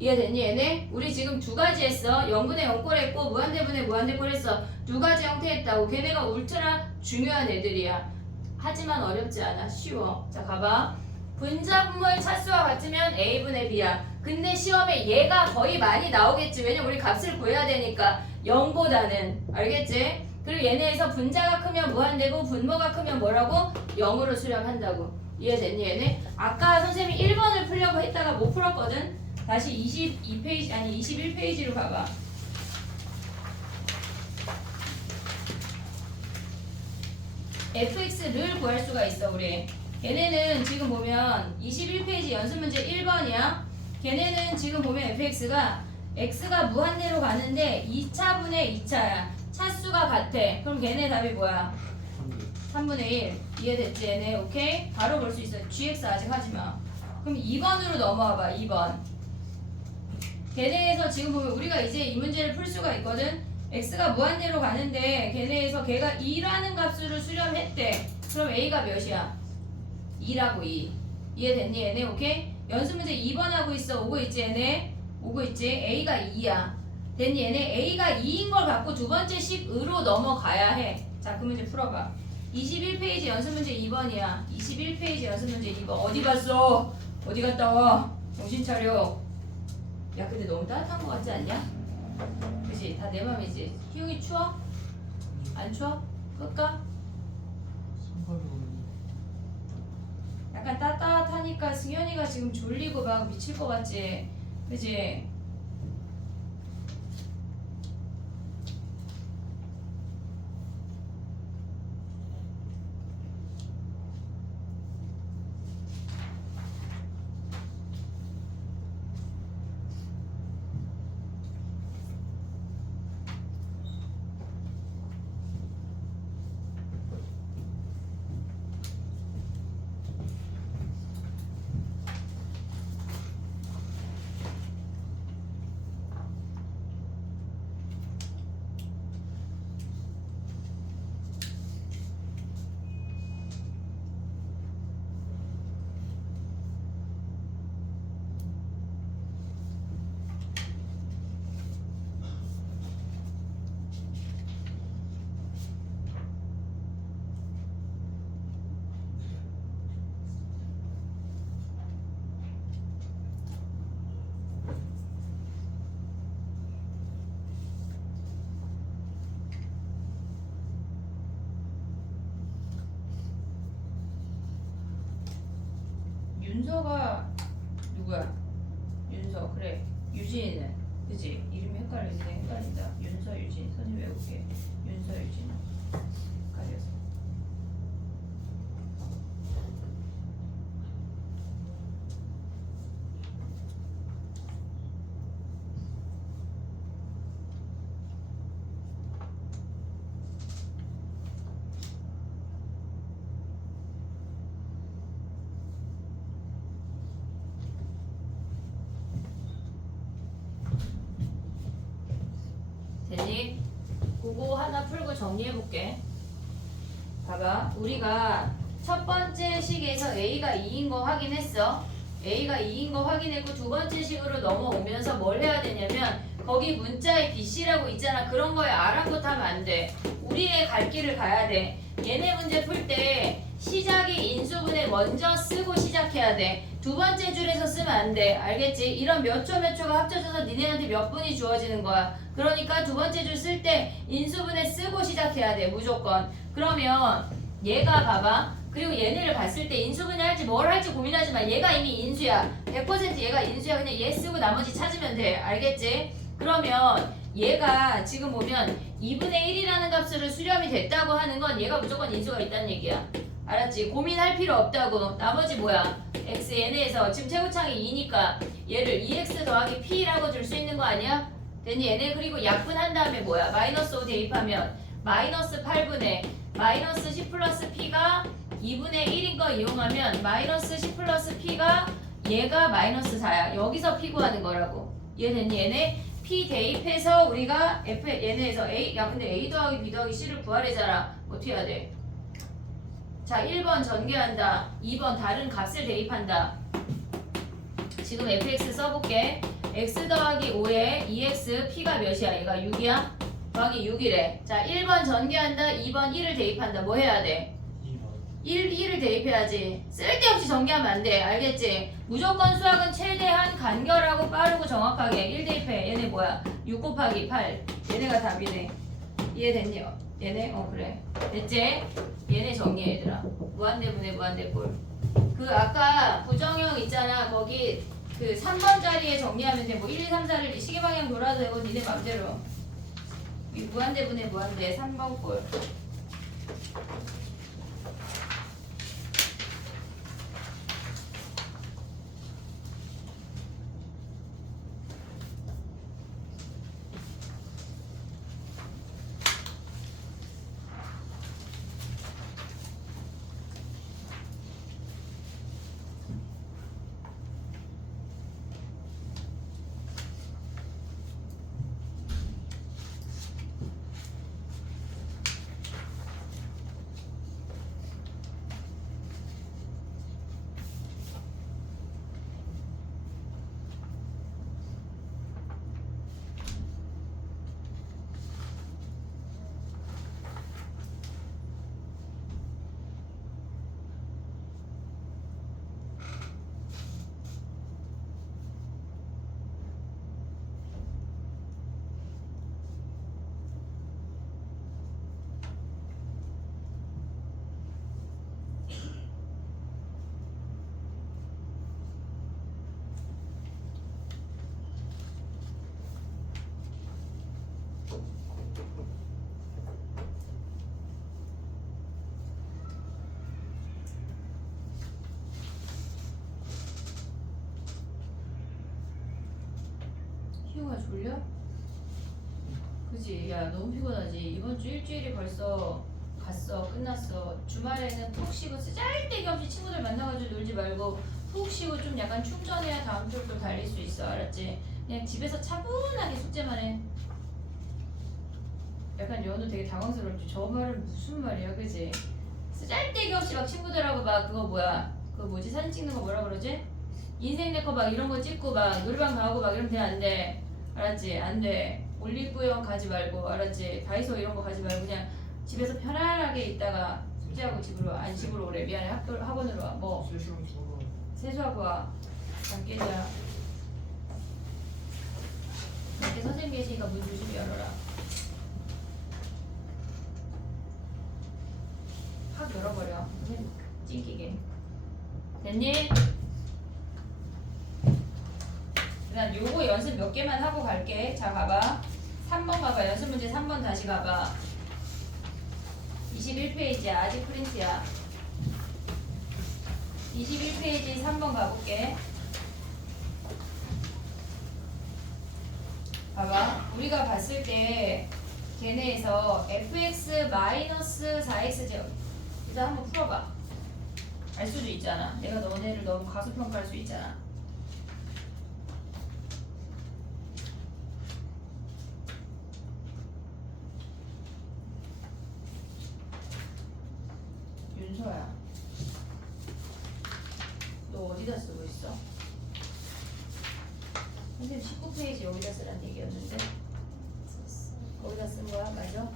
이해됐니 얘네? 우리 지금 두 가지 했어. 0분의 0꼴 했고 무한대분의 무한대꼴 했어. 두 가지 형태 했다고. 걔네가 울트라 중요한 애들이야. 하지만 어렵지 않아. 쉬워. 자 가봐. 분자분모의 차수와 같으면 a분의 b야. 근데 시험에 얘가 거의 많이 나오겠지. 왜냐면 우리 값을 구해야 되니까 0보다는. 알겠지? 그리고 얘네에서 분자가 크면 무한대고 분모가 크면 뭐라고? 0으로 수렴한다고. 이해됐니 얘네? 아까 선생님이 1번을 풀려고 했다가 못 풀었거든? 다시 22페이지 아니 21페이지로 가봐. fx를 구할 수가 있어 우리. 걔네는 지금 보면 21페이지 연습문제 1번이야. 걔네는 지금 보면 fx가 x가 무한대로 가는데 2차분의 2차야. 차수가 같아. 그럼 걔네 답이 뭐야? 3분의 1. 이해됐지 얘네? 오케이? 바로 볼 수 있어. gx 아직 하지마. 그럼 2번으로 넘어와봐. 2번. 걔네에서 지금 보면 우리가 이제 이 문제를 풀 수가 있거든. x가 무한대로 가는데 걔네에서 걔가 2라는 값으로 수렴했대. 그럼 a가 몇이야? 2라고 2. 이해됐니 얘네? 오케이? 연습 문제 2번 하고 있어. 오고 있지 얘네? 오고 있지? a가 2야. 됐니 얘네? a가 2인 걸 갖고 두 번째 식으로 넘어가야 해. 자, 그 문제 풀어봐. 21페이지 연습 문제 2번이야. 21페이지 연습 문제 2번. 어디 갔어? 어디 갔다 와? 정신 차려. 야, 근데 너무 따뜻한 거 같지 않냐? 그치? 다 내 맘이지. 희용이 추워? 안 추워? 끌까? 약간 따뜻하니까 승현이가 지금 졸리고 막 미칠 것 같지? 그치? 윤서가 누구야? 윤서. 그래. 유진이는 그치? 이름이 헷갈린다. 윤서 유진. 선생님 외울게. 윤서 유진. 헷갈렸어. 됐니? 그거 하나 풀고 정리해볼게. 봐봐. 우리가 첫 번째 식에서 A가 2인 거 확인했어. A가 2인 거 확인했고 두 번째 식으로 넘어오면서 뭘 해야 되냐면 거기 문자에 BC라고 있잖아. 그런 거에 아랑곳하면 안 돼. 우리의 갈 길을 가야 돼. 얘네 문제 풀 때 시작이 인수분해 먼저 쓰고 시작해야 돼. 두 번째 줄에서 쓰면 안 돼. 알겠지? 이런 몇 초 몇 초가 합쳐져서 니네한테 몇 분이 주어지는 거야. 그러니까 두 번째 줄 쓸 때 인수분해 쓰고 시작해야 돼. 무조건. 그러면 얘가 봐봐. 그리고 얘네를 봤을 때 인수분해 할지 뭘 할지 고민하지 마. 얘가 이미 인수야. 100% 얘가 인수야. 그냥 얘 쓰고 나머지 찾으면 돼. 알겠지? 그러면 얘가 지금 보면 2분의 1이라는 값으로 수렴이 됐다고 하는 건 얘가 무조건 인수가 있다는 얘기야. 알았지? 고민할 필요 없다고. 나머지 뭐야? x 얘네에서 지금 최고창이 2니까 얘를 2x 더하기 p라고 줄 수 있는 거 아니야? 됐니? 얘네 그리고 약분한 다음에 뭐야? 마이너스 5 대입하면 마이너스 8분의 마이너스 10 플러스 p가 2분의 1인 거 이용하면 마이너스 10 플러스 P가 얘가 마이너스 4야. 여기서 P 구하는 거라고. 이해됐니? 얘네 P 대입해서 우리가 F 얘네에서 A 야 근데 A 더하기 B 더하기 C를 구하래잖아. 어떻게 해야 돼? 자 1번 전개한다. 2번 다른 값을 대입한다. 지금 fx 써볼게. x 더하기 5에 2x p가 몇이야? 얘가 6이야? 더하기 6이래. 자 1번 전개한다. 2번 1을 대입한다. 뭐 해야 돼? 1을 대입해야지. 쓸데없이 전개하면 안 돼. 알겠지? 무조건 수학은 최대한 간결하고 빠르고 정확하게 1 대입해. 얘네 뭐야? 6 곱하기 8. 얘네가 답이네. 이해됐니? 얘네? 그래. 됐지? 얘네 정리해 얘들아. 무한대분의 무한대꼴. 그 아까 부정형 있잖아. 거기 그 3번 자리에 정리하면 돼. 뭐 1, 2, 3, 4를 시계 방향 돌아도 되고 니네 맘대로. 이 무한대분의 무한대 3번 꼴. 희우가 졸려? 그지? 야 너무 피곤하지? 이번 주 일주일이 벌써 갔어. 끝났어. 주말에는 푹 쉬고 쓰잘데기 없이 친구들 만나가지고 놀지 말고 푹 쉬고 좀 약간 충전해야 다음 주로 또 달릴 수 있어. 알았지? 그냥 집에서 차분하게 숙제만 해. 약간 연우 되게 당황스럽지? 저 말은 무슨 말이야 그지? 쓰잘데기 없이 막 친구들하고 막 그거 뭐야 그거 뭐지 사진 찍는 거 뭐라 그러지? 인생 내 거 막 이런 거 찍고 막 놀방 가고 막 이러면 안 돼. 알았지? 안 돼. 올리브영 가지 말고 알았지? 다이소 이런 거 가지 말고 그냥 집에서 편안하게 있다가 숙제하고 집으로 안 집으로 오래. 미안해. 학원으로 와. 뭐 세수하고 와. 잠 깨자. 밖에 선생님 계시니까 문 조심히 열어라. 확 열어버려. 선생님 찡기게. 됐니? 그다음 요거 연습 몇 개만 하고 갈게. 자 가봐. 3번 가봐. 연습 문제 3번 다시 가봐. 21페이지야. 아직 프린트야. 21페이지 3번 가볼게. 봐봐. 우리가 봤을 때 걔네에서 fx-4x 제곱 일단 한번 풀어봐. 알 수도 있잖아. 내가 너네를 너무 과소평가할 수 있잖아. 윤서야, 너 어디다 쓰고 있어? 선생님 19페이지 여기다 쓰란 얘기였는데 거기다 쓴 거야? 맞아?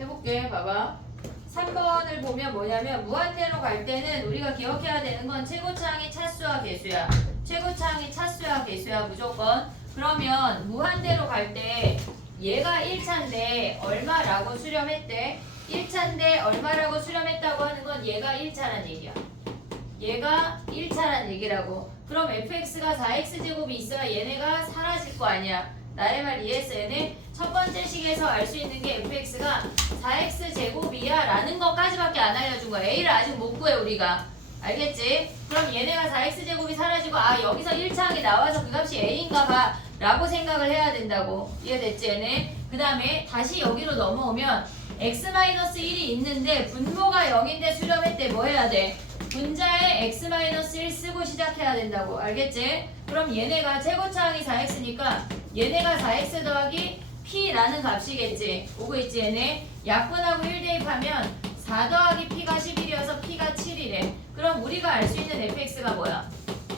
해볼게. 봐봐. 3번을 보면 뭐냐면 무한대로 갈 때는 우리가 기억해야 되는 건 최고차항이 차수와 개수야. 최고차항이 차수와 개수야 무조건. 그러면 무한대로 갈 때 얘가 1차인데 얼마라고 수렴했대? 1차인데 얼마라고 수렴했다고 하는 건 얘가 1차란 얘기야. 얘가 1차란 얘기라고. 그럼 fx가 4x제곱이 있어야 얘네가 사라질 거 아니야. 나의 말 이해했어? 얘네 첫 번째 식에서 알 수 있는 게 fx가 4x제곱이야 라는 것까지밖에 안 알려준 거야. a를 아직 못 구해 우리가. 알겠지? 그럼 얘네가 4x제곱이 사라지고 아 여기서 1차항이 나와서 그 값이 a인가 봐 라고 생각을 해야 된다고. 이해됐지 얘네? 그 다음에 다시 여기로 넘어오면 x-1이 있는데 분모가 0인데 수렴했대. 뭐 해야 돼? 분자에 x-1 쓰고 시작해야 된다고. 알겠지? 그럼 얘네가 최고차항이 4x니까 얘네가 4x 더하기 p라는 값이겠지. 오고 있지 얘네? 약분하고 1 대입하면 4 더하기 p가 11이어서 p가 7이래. 그럼 우리가 알 수 있는 fx가 뭐야?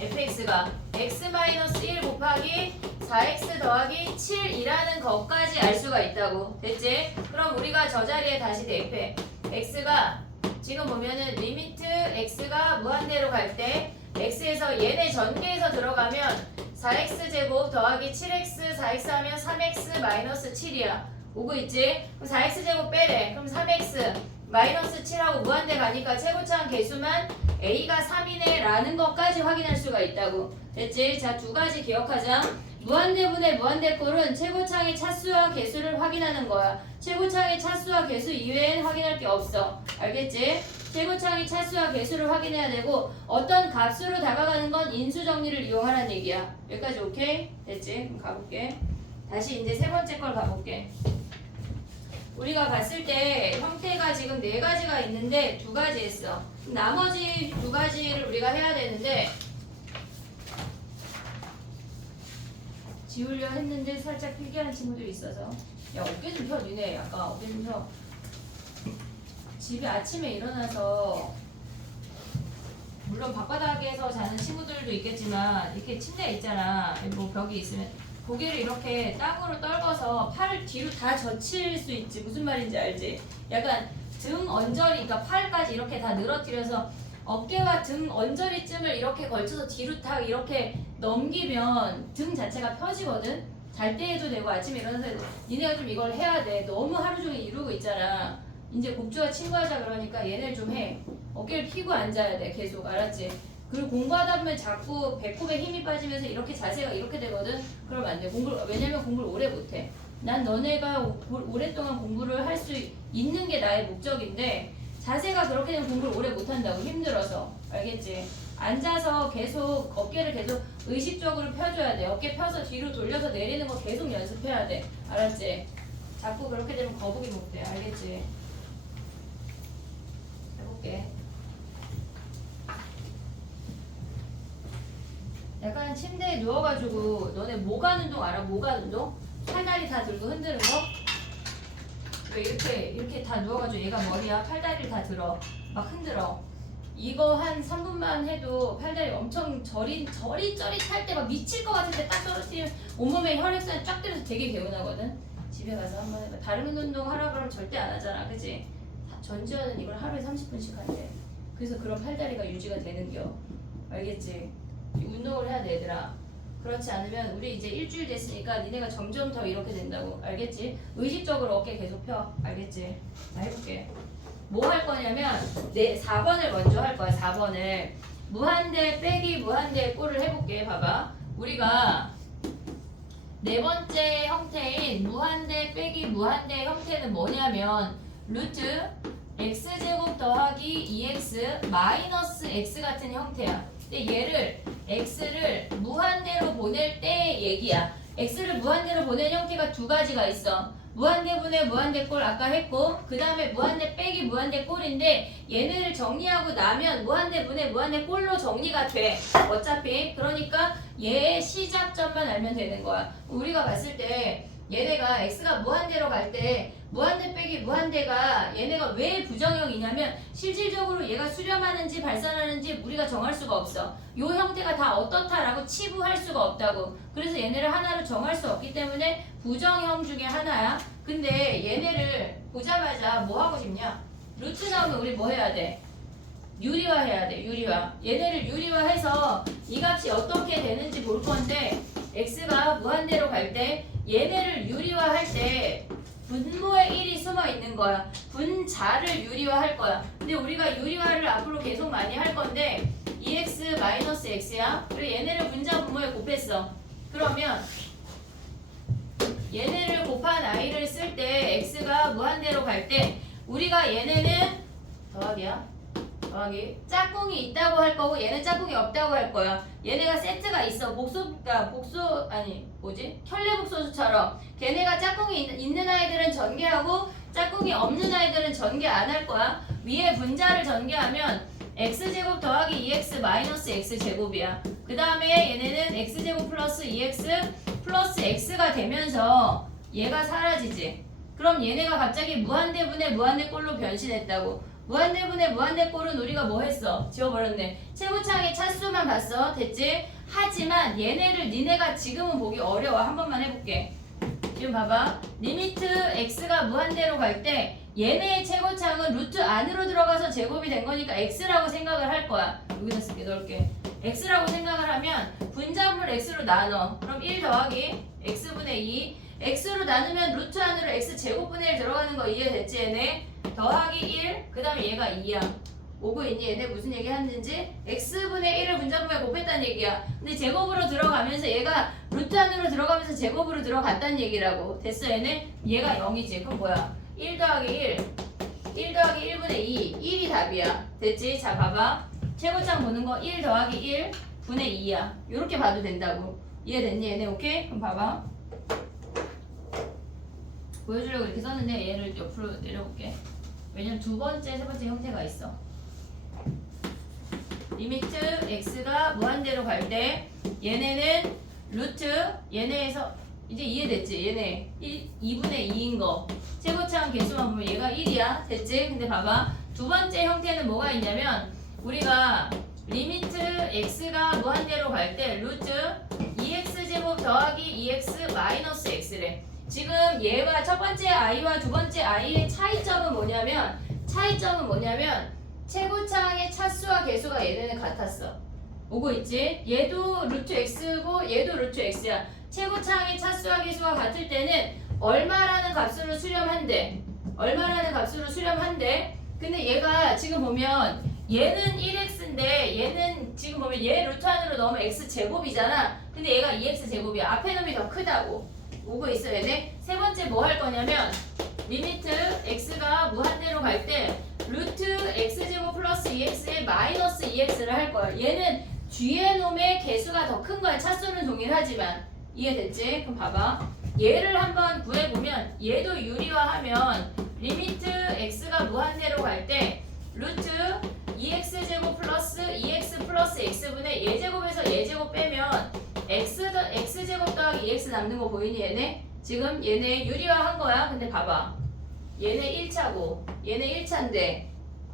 fx가 x-1 곱하기 4x 더하기 7이라는 것까지 알 수가 있다고. 됐지? 그럼 우리가 저 자리에 다시 대입해. x가 지금 보면은 리미트 x가 무한대로 갈 때 x에서 얘네 전개에서 들어가면 4x제곱 더하기 7x 4x 하면 3x 마이너스 7이야. 오고 있지? 그럼 4x제곱 빼래. 그럼 3x 마이너스 7하고 무한대 가니까 최고차항 개수만 a가 3이네 라는 것까지 확인할 수가 있다고. 됐지? 자, 두 가지 기억하자. 무한대분의 무한대꼴은 최고차항의 차수와 개수를 확인하는 거야. 최고차항의 차수와 개수 이외엔 확인할 게 없어. 알겠지? 최고차항의 차수와 개수를 확인해야 되고 어떤 값으로 다가가는 건 인수정리를 이용하라는 얘기야. 여기까지 오케이? 됐지? 그럼 가볼게. 다시 이제 세 번째 걸 가볼게. 우리가 봤을 때 형태가 지금 네 가지가 있는데 두 가지 했어. 나머지 두 가지를 우리가 해야 되는데 지우려 했는데 살짝 필기하는 친구들이 있어서 야 어깨 좀 펴 니네. 약간 어깨 좀 펴. 집에 아침에 일어나서 물론 밖바닥에서 자는 친구들도 있겠지만 이렇게 침대 있잖아. 뭐 벽이 있으면 고개를 이렇게 땅으로 떨궈서 팔을 뒤로 다 젖힐 수 있지. 무슨 말인지 알지? 약간 등 언저리, 그러니까 팔까지 이렇게 다 늘어뜨려서 어깨와 등 언저리쯤을 이렇게 걸쳐서 뒤로 딱 이렇게 넘기면 등 자체가 펴지거든? 잘 때 해도 되고 아침에 일어나서 해도. 니네가 좀 이걸 해야 돼. 너무 하루 종일 이러고 있잖아. 이제 곡주가 친구하자 그러니까 얘네를 좀 해. 어깨를 펴고 앉아야 돼. 계속. 알았지? 그리고 공부하다 보면 자꾸 배꼽에 힘이 빠지면서 이렇게 자세가 이렇게 되거든? 그러면 안 돼. 왜냐면 공부를 오래 못해. 난 너네가 오랫동안 공부를 할 수 있는 게 나의 목적인데 자세가 그렇게 되면 공부를 오래 못한다고. 힘들어서. 알겠지? 앉아서 계속 어깨를 계속 의식적으로 펴줘야 돼. 어깨 펴서 뒤로 돌려서 내리는 거 계속 연습해야 돼. 알았지? 자꾸 그렇게 되면 거북이 못돼. 알겠지? 해볼게. 약간 침대에 누워가지고 너네 뭐 가는 운동 알아? 뭐 가는 운동? 팔다리 다 들고 흔드는 거? 왜 이렇게 다 누워가지고 얘가 머리야 팔다리를 다 들어 막 흔들어. 이거 한 3분만 해도 팔다리 엄청 저릿저릿할 때 막 미칠 것 같은데 딱 떨어뜨리면 온몸에 혈액순환 쫙 들어서 되게 개운하거든. 집에 가서 한번 해봐. 다른 운동 하라 그러면 절대 안 하잖아, 그치? 전지현은 이걸 하루에 30분씩 한대. 그래서 그런 팔다리가 유지가 되는겨. 알겠지? 운동을 해야 돼 얘들아. 그렇지 않으면 우리 이제 일주일 됐으니까 니네가 점점 더 이렇게 된다고. 알겠지? 의식적으로 어깨 계속 펴. 알겠지? 자 해볼게. 뭐 할 거냐면 4번을 먼저 할 거야. 4번을 무한대 빼기 무한대 꼴을 해볼게. 봐봐. 우리가 네 번째 형태인 무한대 빼기 무한대 형태는 뭐냐면 루트 x제곱 더하기 2x 마이너스 x 같은 형태야. 근데 얘를 x를 무한대로 보낼 때 얘기야. x를 무한대로 보낸 형태가 두 가지가 있어. 무한대분의 무한대꼴 아까 했고 그 다음에 무한대 빼기 무한대꼴인데 얘네를 정리하고 나면 무한대분의 무한대꼴로 정리가 돼. 어차피. 그러니까 얘의 시작점만 알면 되는 거야. 우리가 봤을 때 얘네가 x가 무한대로 갈 때 무한대 빼기 무한대가 얘네가 왜 부정형이냐면 실질적으로 얘가 수렴하는지 발산하는지 우리가 정할 수가 없어. 요 형태가 다 어떻다라고 치부할 수가 없다고. 그래서 얘네를 하나로 정할 수 없기 때문에 부정형 중에 하나야. 근데 얘네를 보자마자 뭐 하고 싶냐? 루트 나오면 우리 뭐 해야 돼? 유리화 해야 돼. 유리화. 얘네를 유리화해서 이 값이 어떻게 되는지 볼 건데 x가 무한대로 갈 때 얘네를 유리화할 때 분모에 1이 숨어 있는 거야. 분자를 유리화할 거야. 근데 우리가 유리화를 앞으로 계속 많이 할 건데 2x-x야. 그리고 얘네를 분자 분모에 곱했어. 그러면 얘네를 곱한 i를 쓸 때 x가 무한대로 갈 때 우리가 얘네는 더하기야. 더하기 짝꿍이 있다고 할 거고 얘는 짝꿍이 없다고 할 거야. 얘네가 세트가 있어. 켤레복소수처럼 걔네가 짝꿍이 있는 아이들은 전개하고 짝꿍이 없는 아이들은 전개 안 할 거야. 위에 분자를 전개하면 x제곱 더하기 2x 마이너스 x제곱이야. 그 다음에 얘네는 x제곱 플러스 2x 플러스 x가 되면서 얘가 사라지지. 그럼 얘네가 갑자기 무한대분의 무한대꼴로 변신했다고. 무한대분의 무한대꼴은 우리가 뭐 했어? 지워버렸네. 최고차항의 차수만 봤어. 됐지? 하지만 얘네를 니네가 지금은 보기 어려워. 한 번만 해볼게. 지금 봐봐. 리미트 x가 무한대로 갈 때 얘네의 최고차항은 루트 안으로 들어가서 제곱이 된 거니까 x라고 생각을 할 거야. 여기다 쓸게. 넣을게. x라고 생각을 하면 분자분을 x로 나눠. 그럼 1 더하기 x분의 2 x로 나누면 루트 안으로 x제곱분의 1 들어가는 거 이해됐지 얘네? 더하기 1, 그 다음에 얘가 2야. 오고 있니? 얘네 무슨 얘기 하는지? x분의 1을 분자분모에 곱했다는 얘기야. 근데 제곱으로 들어가면서 얘가 루트 안으로 들어가면서 제곱으로 들어갔다는 얘기라고. 됐어 얘네? 얘가 0이지. 그럼 뭐야? 1 더하기 1 더하기 1분의 2 1이 답이야. 됐지? 자 봐봐. 최고차항 보는 거 1 더하기 1 분의 2야. 요렇게 봐도 된다고. 이해됐니 얘네? 오케이? 그럼 봐봐. 보여주려고 이렇게 썼는데 얘를 옆으로 내려볼게. 왜냐면 두 번째, 세 번째 형태가 있어. 리미트 x가 무한대로 갈 때 얘네는 루트 얘네에서 이제 이해됐지? 얘네 2분의 2인 거 최고차항 개수만 보면 얘가 1이야. 됐지? 근데 봐봐. 두 번째 형태는 뭐가 있냐면 우리가 리미트 x가 무한대로 갈 때 루트 2x제곱 더하기 2x 마이너스 x래. 지금 얘와 첫 번째 i와 두 번째 i의 차이점은 뭐냐면 최고차항의 차수와 개수가 얘네는 같았어. 오고 있지? 얘도 루트 x고 얘도 루트 x야. 최고차항의 차수와 개수가 같을 때는 얼마라는 값으로 수렴한대. 근데 얘가 지금 보면 얘는 1x인데 얘는 지금 보면 얘 루트 안으로 넣으면 x제곱이잖아. 근데 얘가 2x제곱이야. 앞에 놈이 더 크다고. 오고 있어 얘네. 세 번째 뭐 할 거냐면 리미트 x가 무한대로 갈 때 루트 x제곱 플러스 2x에 마이너스 2x를 할 거야. 얘는 뒤에 놈의 개수가 더 큰 거야. 차수는 동일하지만. 이해됐지? 그럼 봐봐. 얘를 한번 구해보면 얘도 유리화하면 리미트 x가 무한대로 갈 때 루트 2x제곱 플러스 2x 플러스 x분의 얘제곱에서 얘제곱 빼면 x제곱 더하기 2x 남는 거 보이니 얘네? 지금 얘네 유리화한 거야. 근데 봐봐. 얘네 1차고 얘네 1차인데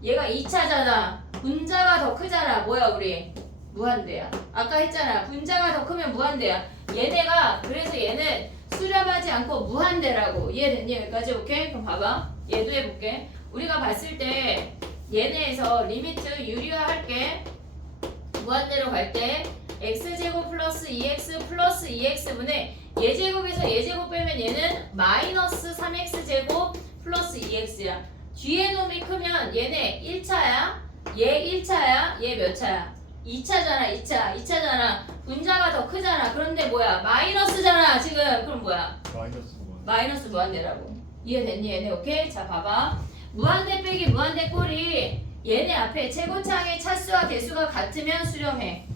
얘가 2차잖아. 분자가 더 크잖아. 뭐야 우리? 무한대야. 아까 했잖아. 분자가 더 크면 무한대야. 얘네가 그래서 얘는 수렴하지 않고 무한대라고. 이해됐니? 여기까지? 오케이? 그럼 봐봐. 얘도 해볼게. 우리가 봤을 때 얘네에서 리미트 유리화할게. 무한대로 갈 때 x제곱 플러스 2x 플러스 2x분의 얘제곱에서 얘제곱 빼면 얘는 마이너스 3x제곱 플러스 2x야. 뒤에 놈이 크면 얘네 1차야. 얘 1차야. 얘 몇 차야? 2차잖아. 2차잖아. 분자가 더 크잖아. 그런데 뭐야? 마이너스잖아 지금. 그럼 뭐야? 마이너스 무한대라고. 이해됐니 얘네? 오케이? 자 봐봐. 무한대 빼기 무한대 꼴이 얘네 앞에 최고차항의 차수와 개수가 같으면 수렴해.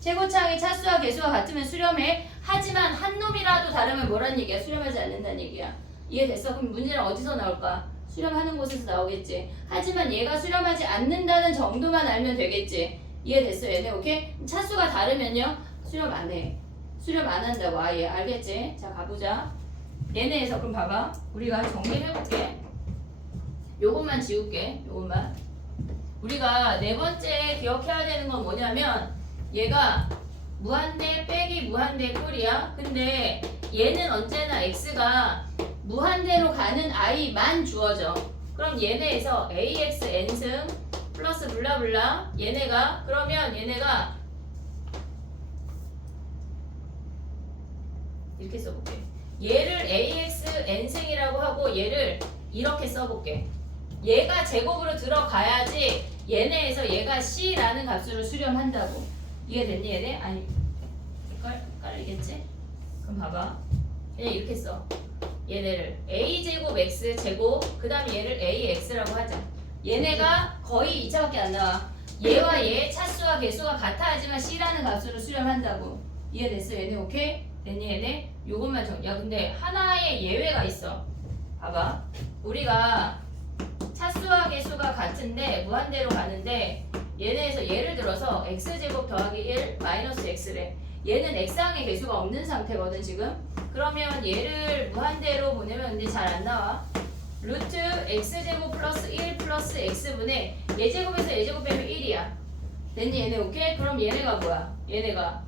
최고차항의 차수와 개수가 같으면 수렴해. 하지만 한 놈이라도 다르면 뭐란 얘기야? 수렴하지 않는다는 얘기야. 이해됐어? 그럼 문제는 어디서 나올까? 수렴하는 곳에서 나오겠지. 하지만 얘가 수렴하지 않는다는 정도만 알면 되겠지. 이해됐어 얘네? 오케이? 차수가 다르면요? 수렴 안 해. 수렴 안 한다고 아예. 알겠지? 자 가보자. 얘네에서 그럼 봐봐. 우리가 정리해볼게. 요것만 지울게. 요것만. 우리가 네 번째 기억해야 되는 건 뭐냐면 얘가 무한대 빼기 무한대 꼴이야. 근데 얘는 언제나 x가 무한대로 가는 i만 주어져. 그럼 얘네에서 ax n승 플러스 블라블라 얘네가 그러면 얘네가 이렇게 써볼게. 얘를 ax n승이라고 하고 얘를 이렇게 써볼게. 얘가 제곱으로 들어가야지 얘네에서 얘가 c라는 값으로 수렴한다고. 이해됐니 얘네? 아니 헷갈리겠지? 그럼 봐봐. 그냥 이렇게 써. 얘네를 a제곱 x제곱 그 다음에 얘를 ax라고 하자. 얘네가 거의 2차밖에 안 나와. 얘와 얘 차수와 개수가 같아야지만 c라는 값으로 수렴한다고. 이해됐어 얘네? 오케이? 됐니 얘네? 요것만 야 근데 하나의 예외가 있어. 봐봐. 우리가 차수와 개수가 같은데 무한대로 가는데 얘네에서 예를 들어서 x제곱 더하기 1 마이너스 x래. 얘는 x항의 개수가 없는 상태거든 지금. 그러면 얘를 무한대로 보내면 근데 잘 안 나와. 루트 x제곱 플러스 1 플러스 x분의 얘제곱에서 얘제곱 빼면 1이야. 됐니 얘네? 오케이? 그럼 얘네가 뭐야? 얘네가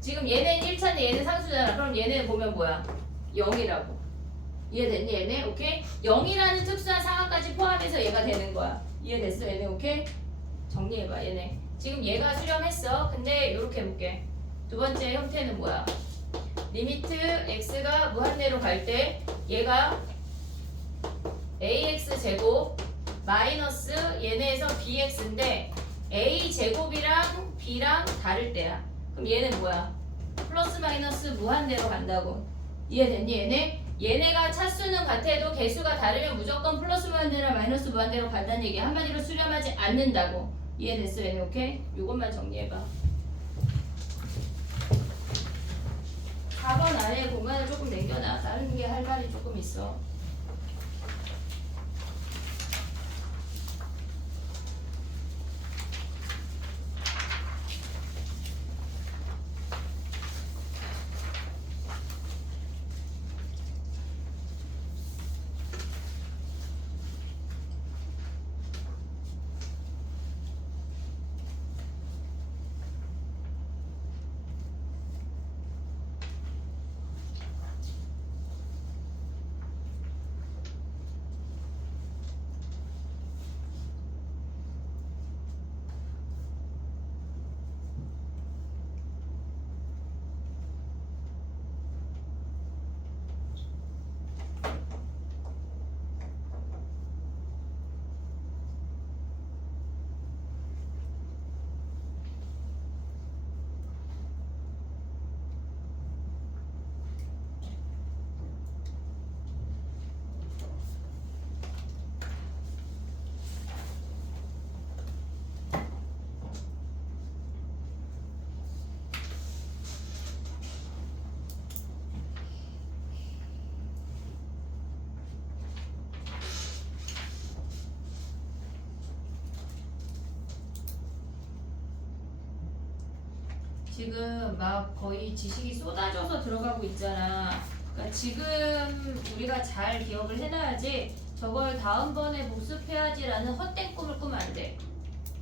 지금 얘는 1차인데 얘는 상수잖아. 그럼 얘네 보면 뭐야? 0이라고. 이해됐니 얘네? 오케이? 0이라는 특수한 상황까지 포함해서 얘가 되는 거야. 이해됐어 얘네? 오케이? 정리해봐 얘네. 지금 얘가 수렴했어. 근데 요렇게 해볼게. 두 번째 형태는 뭐야? 리미트 x가 무한대로 갈 때 얘가 ax 제곱 마이너스 얘네에서 bx인데 a 제곱이랑 b랑 다를 때야. 그럼 얘는 뭐야? 플러스 마이너스 무한대로 간다고. 이해됐니 얘네? 얘네가 차수는 같아도 개수가 다르면 무조건 플러스 무한대나 마이너스 무한대로 간다는 얘기. 한마디로 수렴하지 않는다고. 이해됐어 얘네? 오케이? 요것만 정리해봐. 4번 아래 공간을 조금 남겨놔. 다른 게 할 말이 조금 있어. 지금 막 거의 지식이 쏟아져서 들어가고 있잖아. 그러니까 지금 우리가 잘 기억을 해놔야지 저걸 다음번에 복습해야지라는 헛된 꿈을 꾸면 안 돼.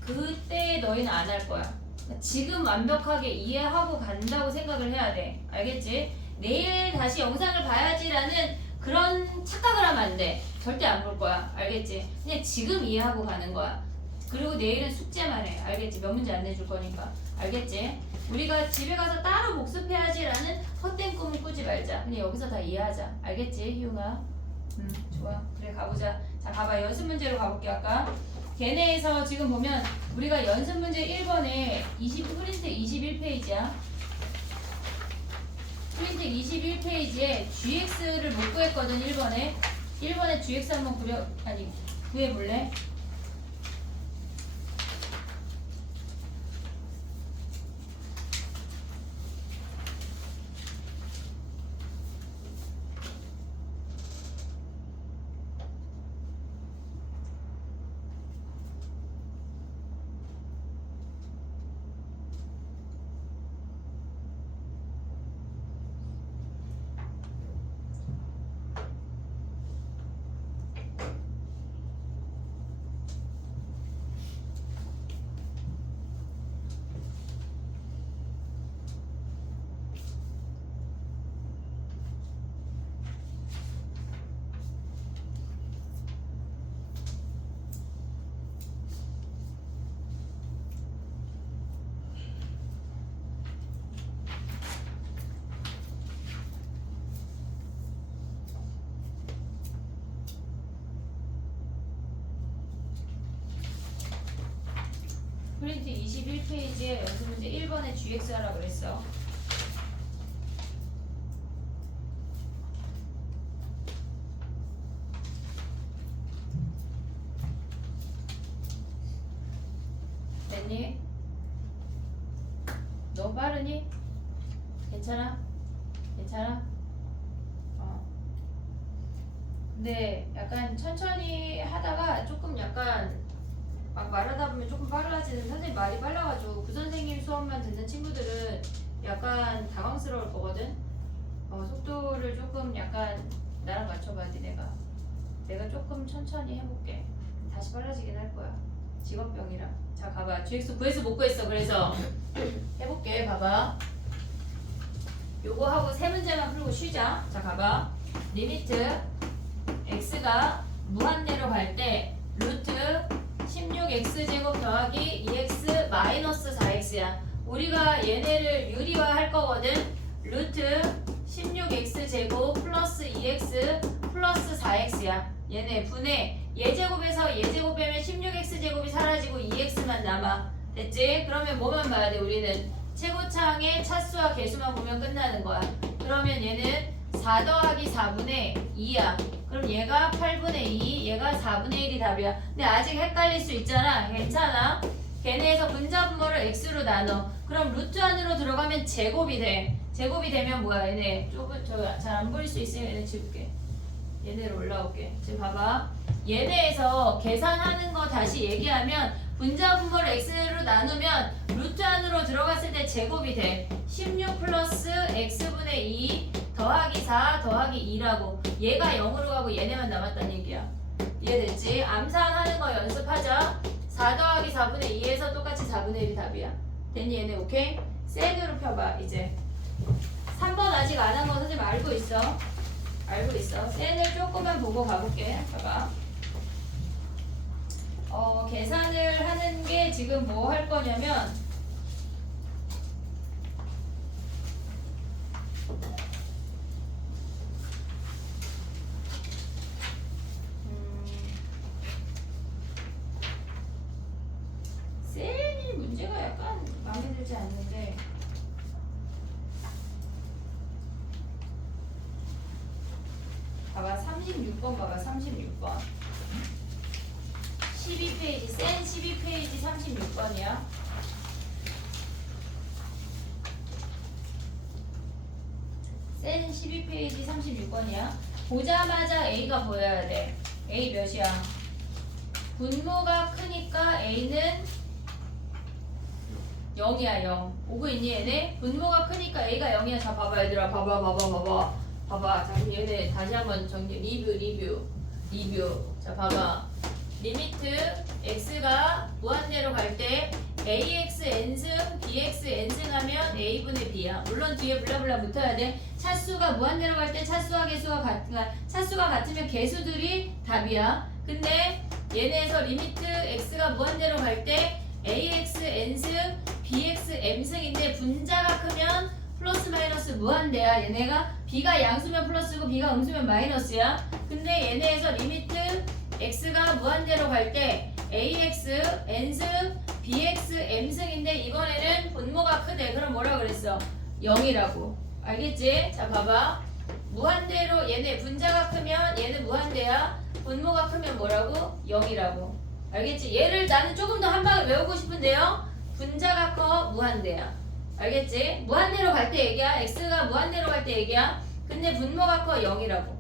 그때 너희는 안 할 거야. 그러니까 지금 완벽하게 이해하고 간다고 생각을 해야 돼. 알겠지? 내일 다시 영상을 봐야지라는 그런 착각을 하면 안 돼. 절대 안 볼 거야. 알겠지? 그냥 지금 이해하고 가는 거야. 그리고 내일은 숙제만 해. 알겠지? 몇 문제 안 내줄 거니까. 알겠지? 우리가 집에 가서 따로 복습해야지라는 헛된 꿈을 꾸지 말자. 그냥 여기서 다 이해하자. 알겠지, 희웅아? 좋아. 그래, 가보자. 자, 봐봐. 연습 문제로 가볼게, 아까. 걔네에서 지금 보면 우리가 연습 문제 1번에 프린트 21페이지야. 프린트 21페이지에 gx를 못 구했거든, 1번에. 1번에 gx 한번 구해볼래? 21페이지에 연습 문제 1번에 GX 하라 그랬어. 됐니? 너무 빠르니? 괜찮아? 괜찮아? 근데 약간 천천히 하다가 조금 약간 막 말하다 보면 조금 빨라지는, 선생님 말이 빨라가지고 그 선생님 수업만 듣는 친구들은 약간 당황스러울 거거든. 속도를 조금 약간 나랑 맞춰봐야지. 내가 조금 천천히 해볼게. 다시 빨라지긴 할 거야. 직업병이라. 자, 가봐. GX 구해서 못 구했어. 그래서 해볼게. 봐봐. 요거 하고 세 문제만 풀고 쉬자. 자, 가봐. 리미트 x가 무한대로 갈 때 루트 16x제곱 더하기 2x 마이너스 4x야. 우리가 얘네를 유리화 할 거거든. 루트 16x제곱 플러스 2x 플러스 4x야. 얘네 분해. 얘제곱에서 얘제곱 빼면 16x제곱이 사라지고 2x만 남아. 됐지? 그러면 뭐만 봐야 돼? 우리는 최고차항의 차수와 개수만 보면 끝나는 거야. 그러면 얘는 4 더하기 4분의 2야. 그럼 얘가 8분의 2, 얘가 4분의 1이 답이야. 근데 아직 헷갈릴 수 있잖아. 괜찮아. 걔네에서 분자분모를 x로 나눠. 그럼 루트 안으로 들어가면 제곱이 돼. 제곱이 되면 뭐야? 얘네 조금 잘 안 보일 수 있으면 얘네 지울게. 얘네로 올라올게. 지금 봐봐. 얘네에서 계산하는 거 다시 얘기하면 분자분모를 x로 나누면 루트 안으로 들어갔을 때 제곱이 돼. 16 플러스 x분의 2 더하기 4 더하기 2라고. 얘가 0으로 가고 얘네만 남았다는 얘기야. 이해됐지? 암산하는 거 연습하자. 4 더하기 4분의 2에서 똑같이 4분의 1이 답이야. 됐니 얘네? 오케이? 셋으로 펴봐 이제. 3번 아직 안 한 거 선생님 알고 있어. 알고 있어. 셋을 조금만 보고 가볼게. 봐봐. 계산을 하는 게 지금 뭐 할 거냐면 셀이 문제가 약간 마음에 들지 않는데 봐봐 36번 봐봐 36번 12페이지 센 12페이지 36번이야. 센 12페이지 36번이야. 보자마자 A가 보여야 돼. A 몇이야? 분모가 크니까 A는 0이야 0. 오고 있니 얘네? 분모가 크니까 A가 0이야. 자 봐봐 얘들아. 봐봐. 자 그럼 얘네 다시 한번 정리. 리뷰. 자 봐봐. 리미트 x가 무한대로 갈 때 ax n승 bx n승 하면 a분의 b야. 물론 뒤에 블라블라 붙어야 돼. 차수가 무한대로 갈 때 차수와 차수가 같으면 개수들이 답이야. 근데 얘네에서 리미트 x가 무한대로 갈 때 ax n승 bx m승인데 분자가 크면 플러스 마이너스 무한대야. 얘네가 b가 양수면 플러스고 b가 음수면 마이너스야. 근데 얘네에서 리미트 x가 무한대로 갈 때 ax n승 bx m승인데 이번에는 분모가 크대. 그럼 뭐라 그랬어? 0이라고. 알겠지? 자 봐봐. 무한대로 얘네 분자가 크면 얘는 무한대야. 분모가 크면 뭐라고? 0이라고. 알겠지? 얘를 나는 조금 더 한 방에 외우고 싶은데요. 분자가 커 무한대야. 알겠지? 무한대로 갈 때 얘기야. x가 무한대로 갈 때 얘기야. 근데 분모가 커 0이라고.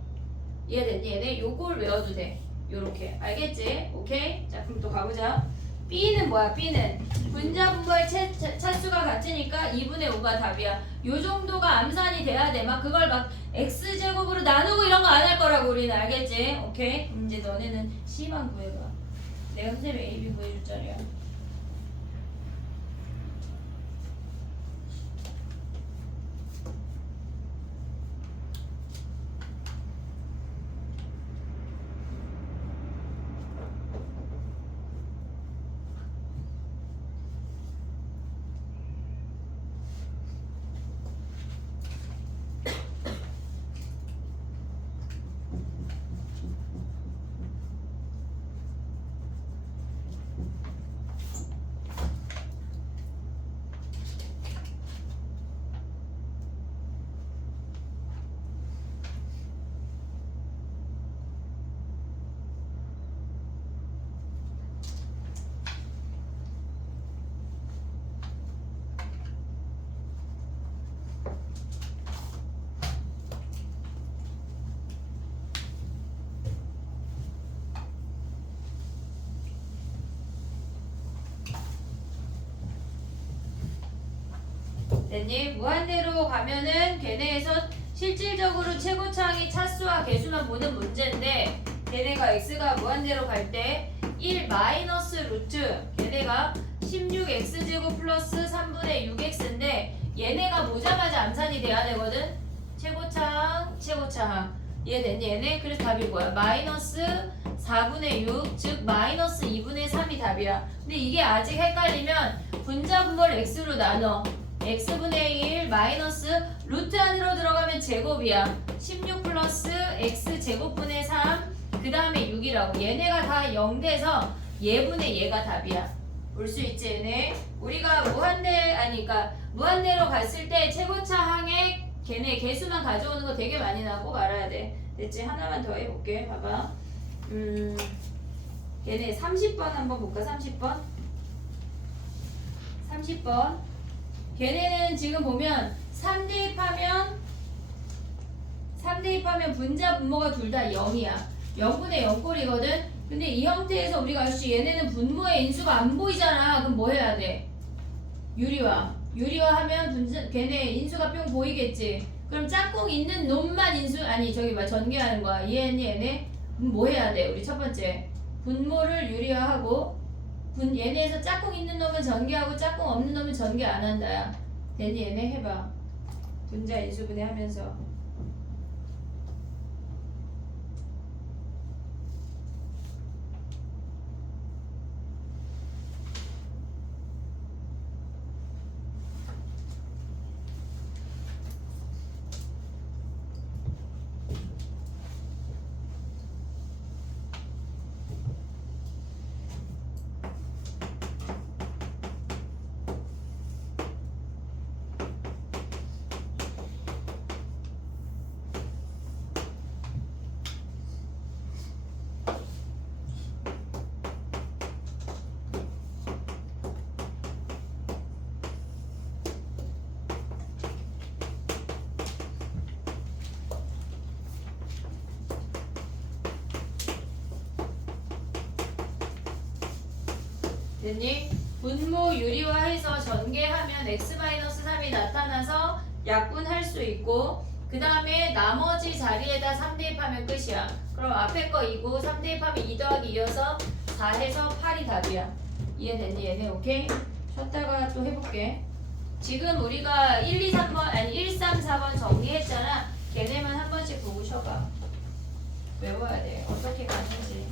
이해됐니? 얘네 요걸 외워도 돼. 요렇게. 알겠지? 오케이? 자 그럼 또 가보자. B는 뭐야? B는 분자분모의 차수가 같으니까 2분의 5가 답이야. 요 정도가 암산이 돼야 돼. 막 그걸 막 x제곱으로 나누고 이런 거 안 할 거라고 우리는. 알겠지? 오케이? 그럼 이제 너네는 C만 구해봐. 내가 선생님이 A, B 구해줄 자리야. 됐니? 무한대로 가면은 걔네에서 실질적으로 최고차항이 차수와 개수만 보는 문제인데 걔네가 x가 무한대로 갈 때 1 마이너스 루트 걔네가 16x제곱 플러스 3분의 6x인데 얘네가 보자마자 암산이 돼야 되거든. 최고차항 이해됐니? 얘네 그래서 답이 뭐야? 마이너스 4분의 6 즉 마이너스 2분의 3이 답이야. 근데 이게 아직 헷갈리면 분자분모를 x로 나눠. x분의 1 마이너스 루트 안으로 들어가면 제곱이야. 16 플러스 x 제곱분의 3 그 다음에 6이라고. 얘네가 다 0 돼서 얘분의 얘가 답이야. 올 수 있지 얘네. 우리가 무한대로 갔을 때 최고차항의 걔네 개수만 가져오는 거 되게 많이 나. 꼭 알아야 돼. 됐지? 하나만 더 해볼게. 봐봐. 얘네 30번 한번 볼까? 30번. 걔네는 지금 보면 3대입하면 분자 분모가 둘 다 0이야. 0분의 0꼴이거든. 근데 이 형태에서 우리가 알 수 얘네는 분모의 인수가 안 보이잖아. 그럼 뭐 해야 돼? 유리화하면 걔네 인수가 뿅 보이겠지. 그럼 짝꿍 있는 놈만 전개하는 거야. 이해했니 얘네? 뭐 해야 돼? 우리 첫 번째 분모를 유리화하고 얘네에서 짝꿍 있는 놈은 전개하고 짝꿍 없는 놈은 전개 안 한다야. 됐니? 얘네 해봐. 분자 인수분해 하면서. 됐니? 분모 유리화해서 전개하면 x-3이 나타나서 약분할 수 있고 그 다음에 나머지 자리에다 3대입하면 끝이야. 그럼 앞에 거 2고 3대입하면 2 더하기 2여서 4 해서 8이 답이야. 이해됐니 얘네? 오케이? 쉬었다가 또 해볼게. 지금 우리가 1, 3, 4번 정리했잖아. 걔네만 한 번씩 보고 쉬어봐. 외워야 돼. 어떻게 가는지.